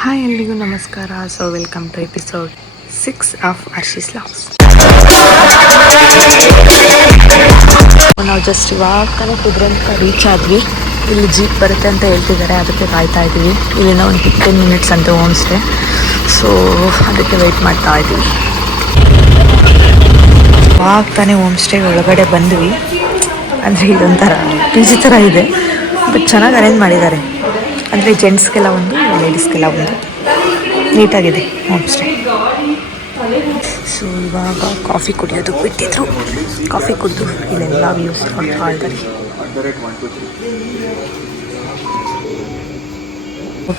Hi ಎಲ್ರಿಗೂ ನಮಸ್ಕಾರ. So welcome to episode 6 of Harshi's logs. ನಾವು ಜಸ್ಟ್ ಇವಾಗ ತಾನೇ ಕುದುರೆಮುಖ ರೀಚ್ ಆದ್ವಿ. ಇಲ್ಲಿ ಜೀಪ್ ಬರುತ್ತೆ ಅಂತ ಹೇಳ್ತಿದ್ದಾರೆ, ಅದಕ್ಕೆ ಕಾಯ್ತಾ ಇದ್ದೀವಿ. ಇಲ್ಲಿಂದ ಒಂದು 15 ಮಿನಿಟ್ಸ್ ಅಂತ ಹೋಮ್ ಸ್ಟೇ, ಸೊ ಅದಕ್ಕೆ ವೆಯ್ಟ್ ಮಾಡ್ತಾ ಇದ್ದೀವಿ. ಇವಾಗ ತಾನೇ ಹೋಮ್ ಸ್ಟೇ ಒಳಗಡೆ ಬಂದ್ವಿ. ಅಂದರೆ ಇದೊಂಥರ ಪಿ ಜಿ ಥರ ಇದೆ, ಬಟ್ ಚೆನ್ನಾಗಿ ಅರೇಂಜ್ ಮಾಡಿದ್ದಾರೆ. ಅಂದರೆ ಜೆಂಟ್ಸ್ಗೆಲ್ಲ ಒಂದು, ಲೇಡೀಸ್ಗೆಲ್ಲ ಒಂದು, ನೀಟಾಗಿದೆ ಹೋಮ್ ಸ್ಟೇ. ಸೊ ಇವಾಗ ಕಾಫಿ ಕುಡಿಯೋದು ಬಿಟ್ಟಿದ್ರು. ಕಾಫಿ ಕುಡಿದು ಇಲ್ಲೆಲ್ಲ ವ್ಯೂಸ್ ನೋಡ್ತಾ ಇದ್ದಾರೆ.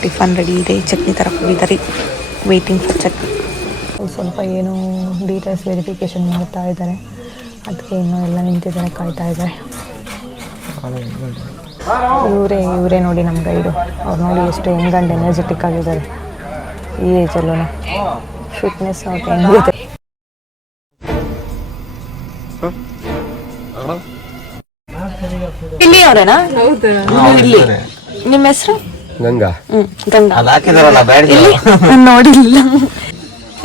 ಟಿಫನ್ ರೆಡಿ ಇದೆ, ಚಟ್ನಿ ಥರ ಕುಡಿದಾರೆ. Waiting for chutney. ಸ್ವಲ್ಪ ಏನೋ ಡೀಟೇಲ್ಸ್ ವೆರಿಫಿಕೇಷನ್ ಮಾಡ್ತಾ ಇದ್ದಾರೆ, ಅದಕ್ಕೆ ಇನ್ನೂ ಎಲ್ಲ ನಿಂತಿದ್ದಾರೆ, ಕಾಯ್ತಾ ಇದ್ದಾರೆ. ಇವರೇ ನೋಡಿ ನಮ್ಮ ಗೈಡು. ಅವ್ರು ನೋಡಿ ಎಷ್ಟು ಯಂಗ್ ಆ್ಯಂಡ್ ಎನರ್ಜೆಟಿಕ್ ಆಗಿದ್ದಾರೆ ಈ ಏಜಲ್ಲೂ. ಫಿಟ್ನೆಸ್ ಅವ್ರಿಗೆ ಹೆಂಗಿದೆ. ಇಲ್ಲಿ ಅವರೇನಾ? ಇಲ್ಲಿ ನಿಮ್ಮ ಹೆಸರು? ಗಂಗಾ. ಗಂಗಾ ನೋಡಿಲ್ಲ.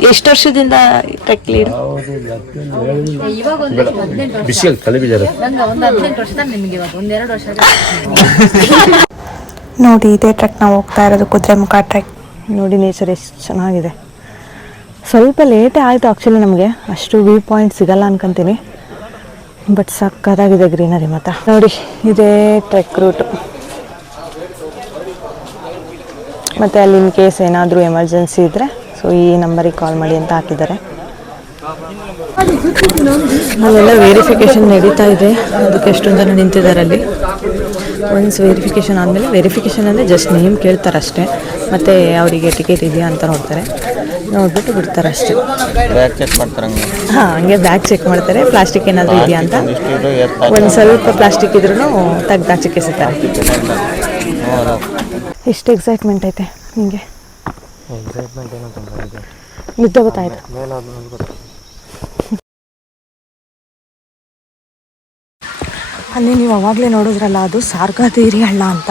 ಎಷ್ಟು ವರ್ಷದಿಂದ ಟ್ರೆಕ್ ಲೀಡ್? ನೋಡಿ ಇದೇ ಟ್ರೆಕ್ ನಾವು ಹೋಗ್ತಾ ಇರೋದು, ಕುದುರೆಮುಖ ಟ್ರೆಕ್. ನೋಡಿ ನೇಚರ್ ಎಷ್ಟು ಚೆನ್ನಾಗಿದೆ. ಸ್ವಲ್ಪ ಲೇಟೇ ಆಯಿತು ಆ್ಯಕ್ಚುಲಿ, ನಮಗೆ ಅಷ್ಟು ವ್ಯೂ ಪಾಯಿಂಟ್ ಸಿಗಲ್ಲ ಅನ್ಕೊಂತೀನಿ, ಬಟ್ ಸಕ್ಕತ್ತಾಗಿದೆ ಗ್ರೀನರಿ. ಮಾತ್ರ ನೋಡಿ ಇದೇ ಟ್ರೆಕ್ ರೂಟು. ಮತ್ತು ಅಲ್ಲಿ ಇನ್ ಕೇಸ್ ಏನಾದರೂ ಎಮರ್ಜೆನ್ಸಿ ಇದ್ದರೆ ಸೊ ಈ ನಂಬರಿಗೆ ಕಾಲ್ ಮಾಡಿ ಅಂತ ಹಾಕಿದ್ದಾರೆ. ಅಲ್ಲೆಲ್ಲ ವೆರಿಫಿಕೇಷನ್ ನಡೀತಾ ಇದೆ, ಅದಕ್ಕೆ ಎಷ್ಟೊಂದು ಜನ ನಿಂತಿದ್ದಾರೆ ಅಲ್ಲಿ. ಒನ್ಸ್ ವೆರಿಫಿಕೇಷನ್ ಆದಮೇಲೆ, ವೆರಿಫಿಕೇಷನ್ ಅಂದರೆ ಜಸ್ಟ್ ನೇಮ್ ಕೇಳ್ತಾರೆ ಅಷ್ಟೇ, ಮತ್ತು ಅವರಿಗೆ ಟಿಕೆಟ್ ಇದೆಯಾ ಅಂತ ನೋಡ್ತಾರೆ, ನೋಡಿಬಿಟ್ಟು ಬಿಡ್ತಾರೆ ಅಷ್ಟೇ. ಹಾಂ, ಹಂಗೆ ಬ್ಯಾಗ್ ಚೆಕ್ ಮಾಡ್ತಾರೆ, ಪ್ಲಾಸ್ಟಿಕ್ ಏನಾದರೂ ಇದೆಯಾ ಅಂತ. ಒಂದು ಸ್ವಲ್ಪ ಪ್ಲಾಸ್ಟಿಕ್ ಇದ್ರೂ ತೆಗ್ದು ಚಿಕ್ಕಿಸುತ್ತಾರೆ. ಎಷ್ಟು ಎಕ್ಸೈಟ್ಮೆಂಟ್ ಐತೆ ನಿಮಗೆ? ನಿದ್ದೆ ಗೊತ್ತಾಯ್ತು. ಅಲ್ಲಿ ನೀವು ಅವಾಗಲೇ ನೋಡಿದ್ರಲ್ಲ, ಅದು ಸಾರ್ಗಾದೇರಿ ಹಳ್ಳ ಅಂತ.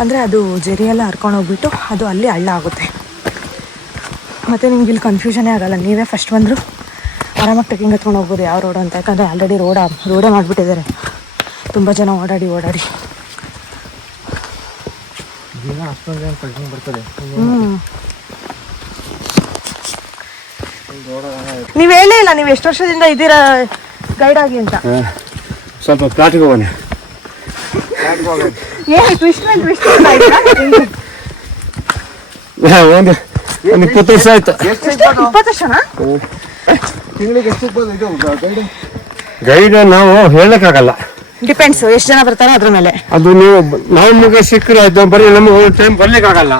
ಅಂದರೆ ಅದು ಜರಿಯೆಲ್ಲ ಹರ್ಕೊಂಡು ಹೋಗ್ಬಿಟ್ಟು ಅದು ಅಲ್ಲಿ ಹಳ್ಳ ಆಗುತ್ತೆ. ಮತ್ತು ನಿಮ್ಗೆ ಇಲ್ಲಿ ಕನ್ಫ್ಯೂಷನೇ ಆಗೋಲ್ಲ, ನೀವೇ ಫಸ್ಟ್ ಬಂದರೂ ಆರಾಮಾಗಿ ಟ್ರೆಕ್ಕಿಂಗ್ ಹತ್ಕೊಂಡು ಹೋಗ್ಬೋದು ಯಾವ ರೋಡು ಅಂತ. ಯಾಕಂದರೆ ಆಲ್ರೆಡಿ ರೋಡೇ ಮಾಡಿಬಿಟ್ಟಿದ್ದಾರೆ, ತುಂಬ ಜನ ಓಡಾಡಿ. ನೀವು ಹೇಳೇ ಇಲ್ಲ ನೀವು ಎಷ್ಟು ವರ್ಷದಿಂದ ಇದ್ದೀರಾ ಗೈಡ್ ಆಗಿ ಅಂತ. ಸ್ವಲ್ಪ ಪ್ಲಾಟಿಗೆ ಹೋಗೋಣ. ಒಂದು 20 ವರ್ಷ ಆಯ್ತು. 20 ವರ್ಷನಾ? ತಿಂಗಳಿಗೆ ಎಷ್ಟು ಗೈಡ್ ನಾವು ಹೇಳಕ್ಕಾಗಲ್ಲ, ಡಿಪೆಂಡ್ಸ್ ಎಷ್ಟು ಜನ ಬರ್ತಾರೆ ಅದ್ರ ಮೇಲೆ. ಅದು ನೀವು ನಮಗೆ ಸಿಕ್ಕರೆ ಆಯ್ತು, ಬರೀ ನಮಗೆ ಟೈಮ್ ಬರ್ಲಿಕ್ಕಾಗಲ್ಲ.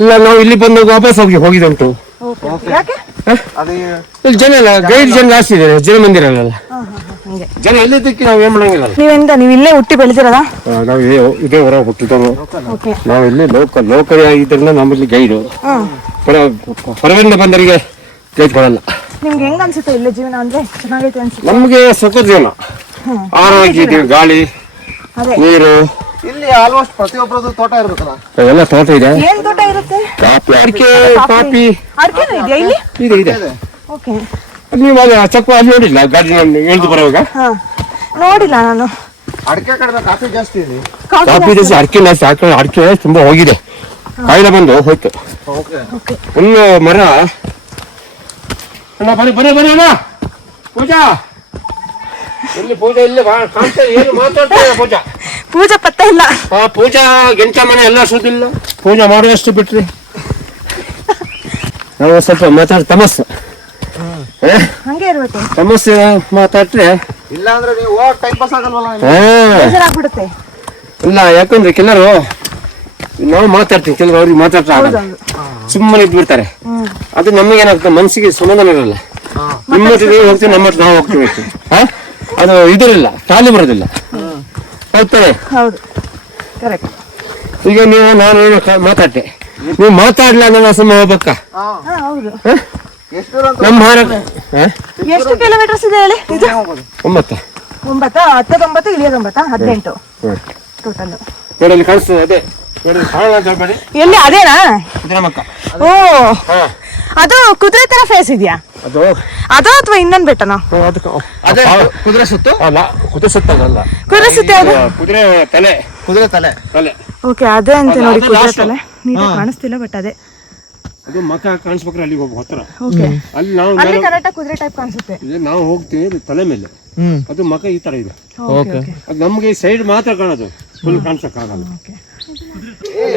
ಇಲ್ಲ ನಾವು ಇಲ್ಲಿ ಬಂದು ವಾಪಸ್ ಹೋಗಿದಂಟು. ಇಲ್ಲಿ ಜನ ಇಲ್ಲ, ಗೈಡ್ ಜನ ಜಾಸ್ತಿ ಇದ್ದಾರೆ, ಜನ ಮಂದಿರಲ್ಲ. ಜನ ಎಲ್ಲಿದ್ದಕ್ಕೆ ನಾವು ಏನ್ ಮಾಡಂಗಿಲ್ಲ. ನೀವು ಇಲ್ಲೇ ಹುಟ್ಟಿ ಬೆಳೆದಿರೋದಾ? ನಾವು ಇದೇ ಹೊರ ಹುಟ್ಟಿದವರು. ನಾವು ಇಲ್ಲಿ ಲೋಕಲ್ ಆಗಿದ್ದರಿಂದ ನಮ್ಮಲ್ಲಿ ಗೈಡು. ಹೊರಗಿಂದ ಬಂದವರಿಗೆ ಗೈಡ್ ಕೊಡಲ್ಲ. ನಿಮ್ಗೆ ಹೆಂಗ ಅನ್ಸುತ್ತೆ ಇಲ್ಲೇ ಜೀವನ? ಅಂದ್ರೆ ಚೆನ್ನಾಗೈತೆ ಅನ್ಸುತ್ತೆ ನಮ್ಗೆ? ಸುಖ ಜೀವನ, ಆರೋಗ್ಯ, ಗಾಳಿ, ನೀರು. ಇಲ್ಲಿ ಆಲ್ಮೋಸ್ಟ್ ಪ್ರತಿಯೊಬ್ಬರದ್ದು ತೋಟ ಇರ್ಬೇಕಲ್ಲ. ಎಲ್ಲ ತೋಟ ಇದೆ. ಏನ್ ತೋಟ ಇರುತ್ತೆ? ಅಡಿಕೆ, ಕಾಫಿ. ಅಡಿಕೆನೂ ಇದೆಯಾ ಇಲ್ಲಿ? ಇದೆ. ಓಕೆ. ನೀವು ಚಕ್ಕು ಅಲ್ಲಿ ನೋಡಿಲ್ಲ? ಗಾಡಿ ಇಳಿದು ಬರುವಾಗ ನೋಡಿಲ್ಲ ನಾನು. ಅಡಿಕೆ ಕಡಿಮೆ, ಕಾಫಿ ಜಾಸ್ತಿ ಇದೆ. ಕಾಫಿ ಜಾಸ್ತಿ, ಅಡಿಕೆ ಜಾಸ್ತಿ. ಅಡಿಕೆ ತುಂಬಾ ಹೋಗಿದೆ, ಕಾಯಿಲೆ ಬಂದು ಹೋಯ್ತು. ಒಂದು ಮರ. ಬರೀ ಅಣ್ಣ, ಪೂಜಾ ಇಲ್ಲಿ, ಪೂಜಾ ಇಲ್ಲಿ ಕಾಣ್ತದೆ. ಏನು ಮಾತಾಡ್ತಾರೆ ಪೂಜಾ? ಪೂಜಾ ಪತ್ತ ಇಲ್ಲ. ಪೂಜಾ ಗೆಂಟ ಮನೆ ಎಲ್ಲ ಸುದ್ದಿಲ್ಲ, ಪೂಜಾ ಮಾಡುವಷ್ಟು ಬಿಟ್ರಿ. ನಾವು ಸ್ವಲ್ಪ ಮಾತಾಡ್ ತಮಸ್ಸು, ಹಂಗೆ ಇರ್ಬೇಕು. ಸಮಸ್ಯೆ ಮಾತಾಡ್ರೆ ಇಲ್ಲ ಅಂದ್ರೆ ನೀವು ಟೈಮ್ ಪಾಸ್ ಆಗಲ್ವಲ್ಲ, ಬೇಜಾರಾಗ್ಬಿಡುತ್ತೆ. ಇಲ್ಲ, ಯಾಕಂದ್ರೆ ಕೆಲವರು ನಾವು ಮಾತಾಡ್ತೀವಿ, ಕೆಲವರು ಅವ್ರಿಗೆ ಮಾತಾಡ್ತಾರೆ, ಸುಮ್ಮನೆ ಇದ್ಬಿಡ್ತಾರೆ. ಅದು ನಮಗೆ ಏನಾಗ್ತದೆ, ಮನಸ್ಸಿಗೆ ಸಮಾಧಾನ ಇರಲ್ಲ. ನಿಮ್ಮ ನೀವು ಹೋಗ್ತೀವಿ, ನಮ್ಮ ನಾವು ಹೋಗ್ತೀವಿ, ಅದು ಇದಿರಲ್ಲ, ಖಾಲಿ ಬರೋದಿಲ್ಲ. ಹೋಗ್ತಾರೆ. ಈಗ ನಾನು ಮಾತಾಡ್ತೆ, ನೀವು ಮಾತಾಡ್ಲ ನನ್ನ ಸುಮ್ಮ ಹೋಗ್ಬೇಕ. ನಮ್ಮ ಎಷ್ಟು ಕಿಲೋಮೀಟರ್ಸ್ ಇದೆ ಹೇಳಿ? 9. 9, 19 ಇಳಿಯೋದು 9, 18 ಟೋಟಲ್. ನೋಡಲ್ಲಿ ಕಾಣಿಸ್ತದೆ, ಅದೇ ನೋಡಿ ಕಾಣಲ್ಲ ಅಂತ ಹೇಳ್ಬೇಡಿ. ಎಲ್ಲಿ ಅದೇನಾ? ಕುದುರೆಮುಖ. ಓ ಹಾ ಅದು ಕುದುರೆ ತರ ಫೇಸ್ ಇದೆಯಾ ಅದು ಅದು ಅಥವಾ ಇನ್ನೊಂದು ಬೆಟ್ಟನಾ? ಅದೇ ಕುದುರೆ ಸುತ್ತು ಅಲ್ಲ ಕುದುರೆ ಸುತ್ತಲ್ಲ, ಕುದುರೆ ಸುತ್ತೆ ಅದು ಕುದುರೆ ತಲೆ. ಕುದುರೆ ತಲೆ. ಓಕೆ ಅದೇ ಅಂತ ನೋಡಿ ಅದು ಕುದುರೆ last. ತಲೆ ನೀಟಾಗಿ ಕಾಣಿಸ್ತಿಲ್ಲ ಬಟ್ ಅದೇ ಅದು ಮಖ ಕಾಣಿಸ್ಬೇಕ್ರೆ ಅಲ್ಲಿಗೆ ಹೋಗಿ ಹತ್ರ. ಓಕೆ ಅಲ್ಲಿ ನಾವು ಅಲ್ಲಿ ಕರೆಕ್ಟಾಗಿ ಕುದುರೆ ಟೈಪ್ ಕಾಣಿಸುತ್ತೆ. ಇಲ್ಲಿ ನಾವು ಹೋಗ್ತೀವಿ ತಲೆ ಮೇಲೆ, ಅದು ಮಖ ಈ ತರ ಇದೆ. ಓಕೆ ಅದು ನಮ್ಗೆ ಈ ಸೈಡ್ ಮಾತ್ರ ಕಾಣೋದು, ಫುಲ್ ಕಾಣಿಸಕ್ಕಾಗಲ್ಲ.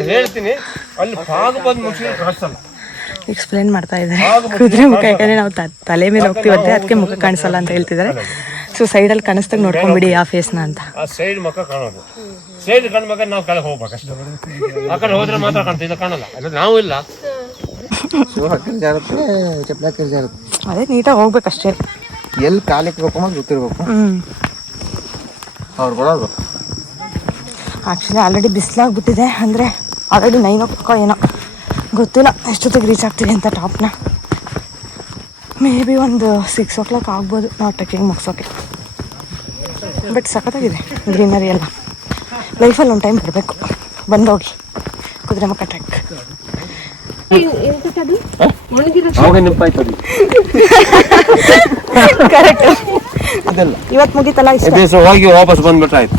ಹೇಳ್ತೀನಿ ಅಲ್ಲಿ ಭಾಗ ಬಂದು ಮುಚ್ಚಿದ್ರೆ ಕಾಣಿಸಲ್ಲ. ಎಕ್ಸ್ಪ್ಲೇನ್ ಮಾಡ್ತಾ ಇದ್ದಾರೆ ಕುದುರೆ ಮುಖ, ಯಾಕಂದ್ರೆ ನಾವು ತಲೆ ಮೇಲೆ ಹೋಗ್ತೀವಂತೆ ಅದಕ್ಕೆ ಮುಖ ಕಾಣಿಸಲ್ಲ ಅಂತ ಹೇಳ್ತಿದ್ದಾರೆ. ಸೊ ಸೈಡಲ್ಲಿ ಕಾಣಿಸ್ದಾಗ ನೋಡ್ಕೊಂಡ್ಬಿಡಿ ಆ ಫೇಸ್ನ ಅಂತ. ಆ ಸೈಡ್ ಮಖ ಕಾಣೋದು, ಸೈಡ್ ಕಾಣ್ಬೇಕಾದ್ರೆ ನಾವು ಕೆಳಗೆ ಹೋಗ್ಬೇಕಷ್ಟೇ. ಆ ಕಡೆ ಹೋದ್ರೆ ಮಾತ್ರ ಕಾಣ್ತಿಲ್ಲ, ಕಾಣಲ್ಲ. ಅಲ್ಲ ನಾವು ಇಲ್ಲ, ಅದೇ ನೀಟಾಗಿ ಹೋಗ್ಬೇಕಷ್ಟೇ. ಎಲ್ಲಿ ಕಾಲಿಕ್ಬೇಕು ಅಂತ ಗೊತ್ತಿರ್ಬೇಕು ಅವ್ರು ಬರೋದು. ಆ್ಯಕ್ಚುಲಿ ಆಲ್ರೆಡಿ ಬಿಸಿಲಾಗ್ಬಿಟ್ಟಿದೆ, ಅಂದರೆ ಆಲ್ರೆಡಿ 9 o'clock ಏನೋ, ಗೊತ್ತಿಲ್ಲ ಎಷ್ಟೊತ್ತಿಗೆ ರೀಚ್ ಆಗ್ತೀವಿ ಅಂತ ಟಾಪ್ನ. ಮೇ ಬಿ ಒಂದು 6 o'clock ಆಗ್ಬೋದು ನಾವು ಟ್ರೆಕ್ಕಿಂಗ್ ಮುಗಿಸೋಕೆ. ಬಟ್ ಸಖತ್ತಾಗಿದೆ ಗ್ರೀನರಿ ಎಲ್ಲ. ಲೈಫಲ್ಲಿ ಒಂದು ಟೈಮ್ ಬರಬೇಕು, ಬಂದೋಗಿ ಕುದುರೆಮುಖ ಟ್ರೆಕ್. ಕರೆಕ್ಟ್, ಇವತ್ತು ಮುಗೀತಲ್ಲ ಇಷ್ಟ. ಹೋಗಿ ವಾಪಸ್ ಬಂದ್ಬಿಟ್ರೆ ಆಯ್ತು.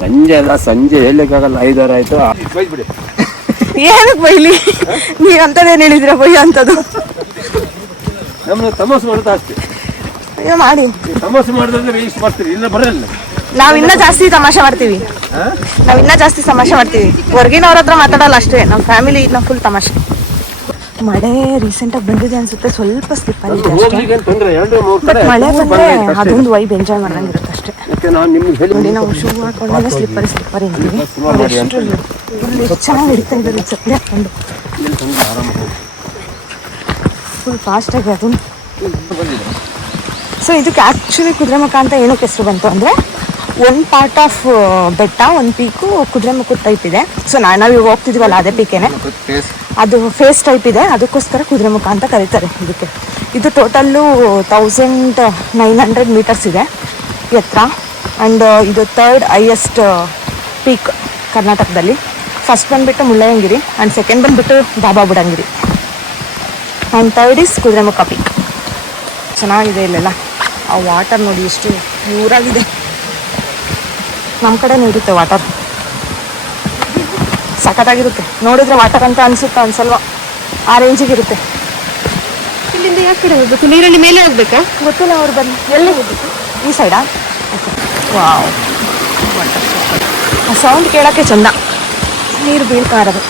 ಸಂಜೆ ಅಲ್ಲ, ಸಂಜೆ ಹೇಳಕ್ಕಾಗಲ್ಲ, 5 ಆಯ್ತು. ಏನಕ್ಕೆ ಬೈಲಿ, ನೀವು ಅಂಥದ್ದೇನು ಹೇಳಿದ್ರ ಬೈಯ ಅಂಥದ್ದು? ನಮ್ಮನ್ನ ತಮಾಷೆ ಮಾಡ್ತಾ ಅಷ್ಟೇ. ಅಯ್ಯೋ ಮಾಡಿ, ತಮಾಷೆ ಮಾಡಿದ್ರೆ ಇಷ್ಟು ಮಾಡ್ತೀರಿ, ಇಲ್ಲ ಬರಲ್ಲ. ನಾವಿನ್ನ ಜಾಸ್ತಿ ತಮಾಷೆ ಮಾಡ್ತೀವಿ, ಹೊರಗಿನವ್ರ ಹತ್ರ ಮಾತಾಡಲ್ಲ ಅಷ್ಟೇ. ನಮ್ಮ ಫ್ಯಾಮಿಲಿ ನಾವು ಫುಲ್ ತಮಾಷೆ. ಮಳೆ ರೀಸೆಂಟಾಗಿ ಬಂದಿದೆ ಅನ್ಸುತ್ತೆ, ಸ್ವಲ್ಪ ಸ್ಲಿಪ್ಪರ್ ಇದೆ ಅಷ್ಟೇ. ಬಟ್ ಮಳೆ ಬಂದರೆ ಅದೊಂದು ವೈಬ್ ಎಂಜಾಯ್ ಮಾಡ್ದಂಗೆ ಇರುತ್ತೆ ಅಷ್ಟೇ. ನೋಡಿ ನಾವು ಶೂ ಹಾಕೊಂಡಾಗ ಸ್ಲಿಪ್ಪರ್ ಅಂತೀವಿ. ಎಷ್ಟು ಚೆನ್ನಾಗಿ ಹಿಡಿತಾ ಇದ್ದಾರೆ ಚಪ್ಪಲಿ ಹಾಕೊಂಡು, ಫುಲ್ ಫಾಸ್ಟಾಗಿ ಅದು. ಸೊ ಇದಕ್ಕೆ ಆ್ಯಕ್ಚುಲಿ ಕುದುರೆಮುಖ ಅಂತ ಏನಕ್ಕೆ ಹೆಸರು ಬಂತು ಅಂದರೆ, ಒಂದು ಪಾರ್ಟ್ ಆಫ್ ಬೆಟ್ಟ, ಒಂದು ಪೀಕು ಕುದುರೆಮುಖದ ಟೈಪ್ ಇದೆ. ಸೊ ನಾವು ಇವಾಗ ಹೋಗ್ತಿದ್ವಲ್ಲ ಅದೇ ಪೀಕೇನೆ, ಅದು ಫೇಸ್ ಟೈಪ್ ಇದೆ, ಅದಕ್ಕೋಸ್ಕರ ಕುದುರೆಮುಖ ಅಂತ ಕರೀತಾರೆ ಇದಕ್ಕೆ. ಇದು ಟೋಟಲ್ಲು 1900 meters ಇದೆ ಎತ್ತರ. ಆ್ಯಂಡ್ ಇದು 3rd highest ಪೀಕ್ ಕರ್ನಾಟಕದಲ್ಲಿ. ಫಸ್ಟ್ ಬಂದುಬಿಟ್ಟು ಮುಳ್ಳಯ್ಯನಗಿರಿ, ಆ್ಯಂಡ್ ಸೆಕೆಂಡ್ ಬಂದುಬಿಟ್ಟು Baba Budangiri, and 3rd is Kudremukh peak. ಚೆನ್ನಾಗಿದೆ ಇಲ್ಲೆಲ್ಲ. ಆ ವಾಟರ್ ನೋಡಿ ಎಷ್ಟು ಊರಾಗಿದೆ. ನಮ್ಮ ಕಡೆನೂ ಇರುತ್ತೆ ವಾಟರ್, ಸಖತ್ತಾಗಿರುತ್ತೆ. ನೋಡಿದ್ರೆ ವಾಟರ್ ಅಂತ ಅನ್ಸುತ್ತಾ ಅನ್ಸಲ್ವಾ, ಆ ರೇಂಜಿಗಿರುತ್ತೆ. ಇಲ್ಲಿಂದ ಯಾವ ಕಡೆ ಹೋಗ್ಬೇಕು? ನೀರಲ್ಲಿ ಮೇಲೆ ಹೋಗ್ಬೇಕಾ? ಗೊತ್ತಿಲ್ಲ, ಅವ್ರು ಬನ್ನಿ. ಎಲ್ಲಿ ಹೋಗ್ಬೇಕು? ಈ ಸೈಡಾ? ಓಕೆ. ವಾವ್, ಆ ಸೌಂಡ್ ಕೇಳೋಕ್ಕೆ ಚಂದ, ನೀರು ಬೀಳ್ತಾ ಇರೋದು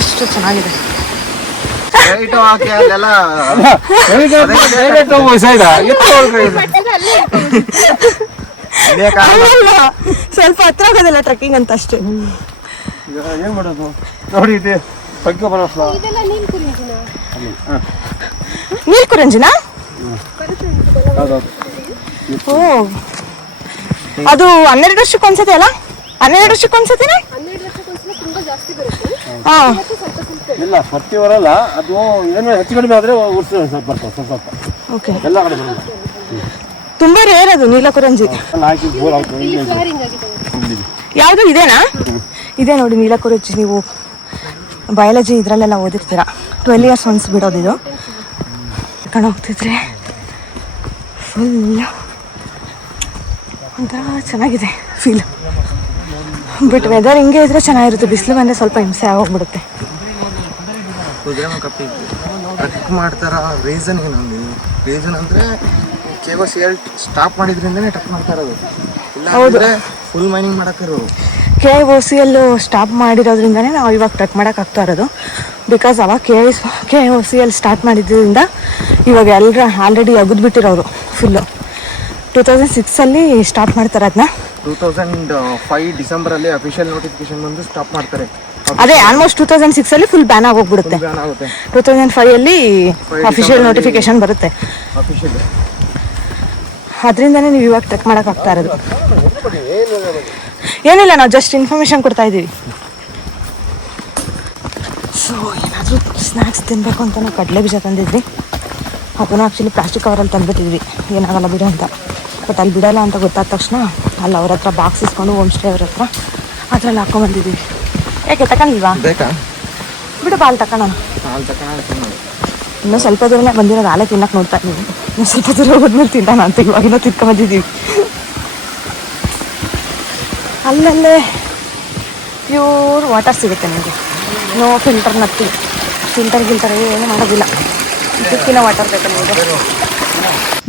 ಅಷ್ಟು ಚೆನ್ನಾಗಿದೆ. ಸ್ವಲ್ಪ ಹತ್ರ ಆಗೋದಿಲ್ಲ ಟ್ರೆಕ್ಕಿಂಗ್ ಅಂತ ಅಷ್ಟೇ. ಏನ್ ಮಾಡೋದು ನೋಡಿ, ಇದೆಲ್ಲ ನೀಲ್ಕುರಿಂಜಿನ? ನೀಲ್ಕುರಂಜಿನಾ? ಓ, ಅದು 12 ವರ್ಷಕ್ಕೆ ಒಂದ್ಸತಿ ಅಲ್ಲ? 12 ವರ್ಷಕ್ಕೆ ಒಂದ್ಸತಿನಾ? 12 ವರ್ಷಕ್ಕೊಂದ್ಸಲ ತುಂಬಾ ಜಾಸ್ತಿ ಬರುತ್ತೆ. ಹಾಂ, ಇಲ್ಲ ಪ್ರತಿ ಬರಲ್ಲ, ಅದು ಏನೋ ಹೆಚ್ಚು ಕಡಿಮೆ ಆದ್ರೆ ಸ್ವಲ್ಪ ಬರ್ತದೆ, ಸ್ವಲ್ಪ ಓಕೆ. ಎಲ್ಲ ಕಡೆ ಬರಲ್ಲ. ತುಂಬಾ ರೇರ್ ಅದು ನೀಲಕುರಂಜಿ. ಫ್ಲವರಿಂಗ್ ಆಗಿದೆ. ಯಾವುದು ಇದೇನಾ? ಇದೆ ನೋಡಿ ನೀಲಕುರಂಜಿ. ನೀವು ಬಯಾಲಜಿ ಇದರಲ್ಲೆಲ್ಲ ಓದಿರ್ತೀರ. 12 years ಒನ್ಸ್ ಬಿಡೋದಿದು. ಕಣ ಹೋಗ್ತಿದ್ರೆ ಫುಲ್ ಒಂಥರ ಚೆನ್ನಾಗಿದೆ ಫೀಲ್. ಬಟ್ ವೆದರ್ ಹಿಂಗೆ ಇದ್ರೆ ಚೆನ್ನಾಗಿರುತ್ತೆ, ಬಿಸಿಲು ಬಂದರೆ ಸ್ವಲ್ಪ ಹಿಂಸೆ ಆಗೋಗ್ಬಿಡುತ್ತೆ. ಕುದುರೆಮುಖ ಪೀಕ್ ಟ್ರೆಕ್ ಮಾಡ್ತಾರ ರೀಸನ್ ಏನಂದ್ರೆ, ರೀಸನ್ ಅಂದರೆ KOCL ಸ್ಟಾಪ್ ಮಾಡಿದ್ರಿಂದನೇ ಟ್ರೆಕ್ ಮಾಡ್ತಾ ಇರೋದು. ಇಲ್ಲ ಅಂದರೆ ಫುಲ್ ಮೈನಿಂಗ್ ಮಾಡೋಕ್ಕಿರೋದು. KOCL ಸ್ಟಾಪ್ ಮಾಡಿರೋದ್ರಿಂದನೇ ನಾವು ಇವಾಗ ಟ್ರೆಕ್ ಮಾಡೋಕೆ ಆಗ್ತಾ ಇರೋದು. ಬಿಕಾಸ್ ಅವಾಗ KOCL ಸ್ಟಾರ್ಟ್ ಮಾಡಿದ್ರಿಂದ ಇವಾಗ ಎಲ್ಲರ ಆಲ್ರೆಡಿ ಅಗದ್ಬಿಟ್ಟಿರೋರು ಫುಲ್ಲು. 2006 ಸ್ಟಾರ್ಟ್ ಮಾಡ್ತಾರೆ ಅದನ್ನ. 2005 ಡಿಸೆಂಬರಲ್ಲಿ ಅಫಿಷಿಯಲ್ ನೋಟಿಫಿಕೇಶನ್ ಬಂದು ಸ್ಟಾಪ್ ಮಾಡ್ತಾರೆ. ಅದೇ ಆಲ್ಮೋಸ್ಟ್ 2006 ಫುಲ್ ಬ್ಯಾನ್ ಆಗೋಗ್ಬಿಡುತ್ತೆ. 2005 ಅಫಿಷಿಯಲ್ ನೋಟಿಫಿಕೇಶನ್ ಬರುತ್ತೆ. ಅದರಿಂದನೇ ನೀವು ಇವಾಗ ಟ್ರೆಕ್ ಮಾಡೋಕೆ ಆಗ್ತಾ ಇರೋದು. ಏನಿಲ್ಲ, ನಾವು ಜಸ್ಟ್ ಇನ್ಫಾರ್ಮೇಶನ್ ಕೊಡ್ತಾ ಇದ್ದೀವಿ. ಸೊ ಏನಾದರೂ ಸ್ನ್ಯಾಕ್ಸ್ ತಿನ್ನಬೇಕು ಅಂತ ನಾವು ಕಡಲೆ ಬೀಜ ತಂದಿದ್ವಿ. ಅದನ್ನು ಆ್ಯಕ್ಚುಲಿ ಪ್ಲಾಸ್ಟಿಕ್ ಕವರಲ್ಲಿ ತಂದುಬಿಟ್ಟಿದ್ವಿ, ಏನಾಗಲ್ಲ ಬಿಡು ಅಂತ. ಬಟ್ ಅಲ್ಲಿ ಬಿಡೋಲ್ಲ ಅಂತ ಗೊತ್ತಾದ ತಕ್ಷಣ ಅಲ್ಲ ಅವ್ರ ಹತ್ರ ಬಾಕ್ಸ್ ಇಸ್ಕೊಂಡು ಹೋಮ್ ಸ್ಟೇ ಅವ್ರ ಹತ್ರ ಅದ್ರಲ್ಲಿ ಹಾಕೊಂಡ್ಬಂದಿದ್ದೀವಿ. ಯಾಕೆ ತಗೊಂಡಿಲ್ವಾ? ಬೇಕಾ? ಬಿಡು ಬಾಲ್ ತಗೋಣ. ಹಾಲು ತಗೊಂಡು ಇನ್ನೂ ಸ್ವಲ್ಪ ದೂರನೇ ಬಂದಿರೋದು, ಹಾಲೆ ತಿನ್ನಕ್ಕೆ ನೋಡ್ತಾ ಇದ್ದೀವಿ. ಇನ್ನೂ ಸ್ವಲ್ಪ ದೂರ ಹೋದ್ಮೇಲೆ ತಿನ್ನೋಣ ಅಂತ ಇವಾಗಿನ ತಿನ್ಕೊಂಬಂದಿದ್ದೀವಿ. ಅಲ್ಲಲ್ಲೇ ಪ್ಯೂರ್ ವಾಟರ್ ಸಿಗುತ್ತೆ ನಿಮಗೆ. No filter nothing. ಫಿಲ್ಟರ್ ಏನು ಮಾಡೋದಿಲ್ಲ. ಉಪ್ಪಿನ ವಾಟರ್ ಬೇಕು ನಿಮಗೆ.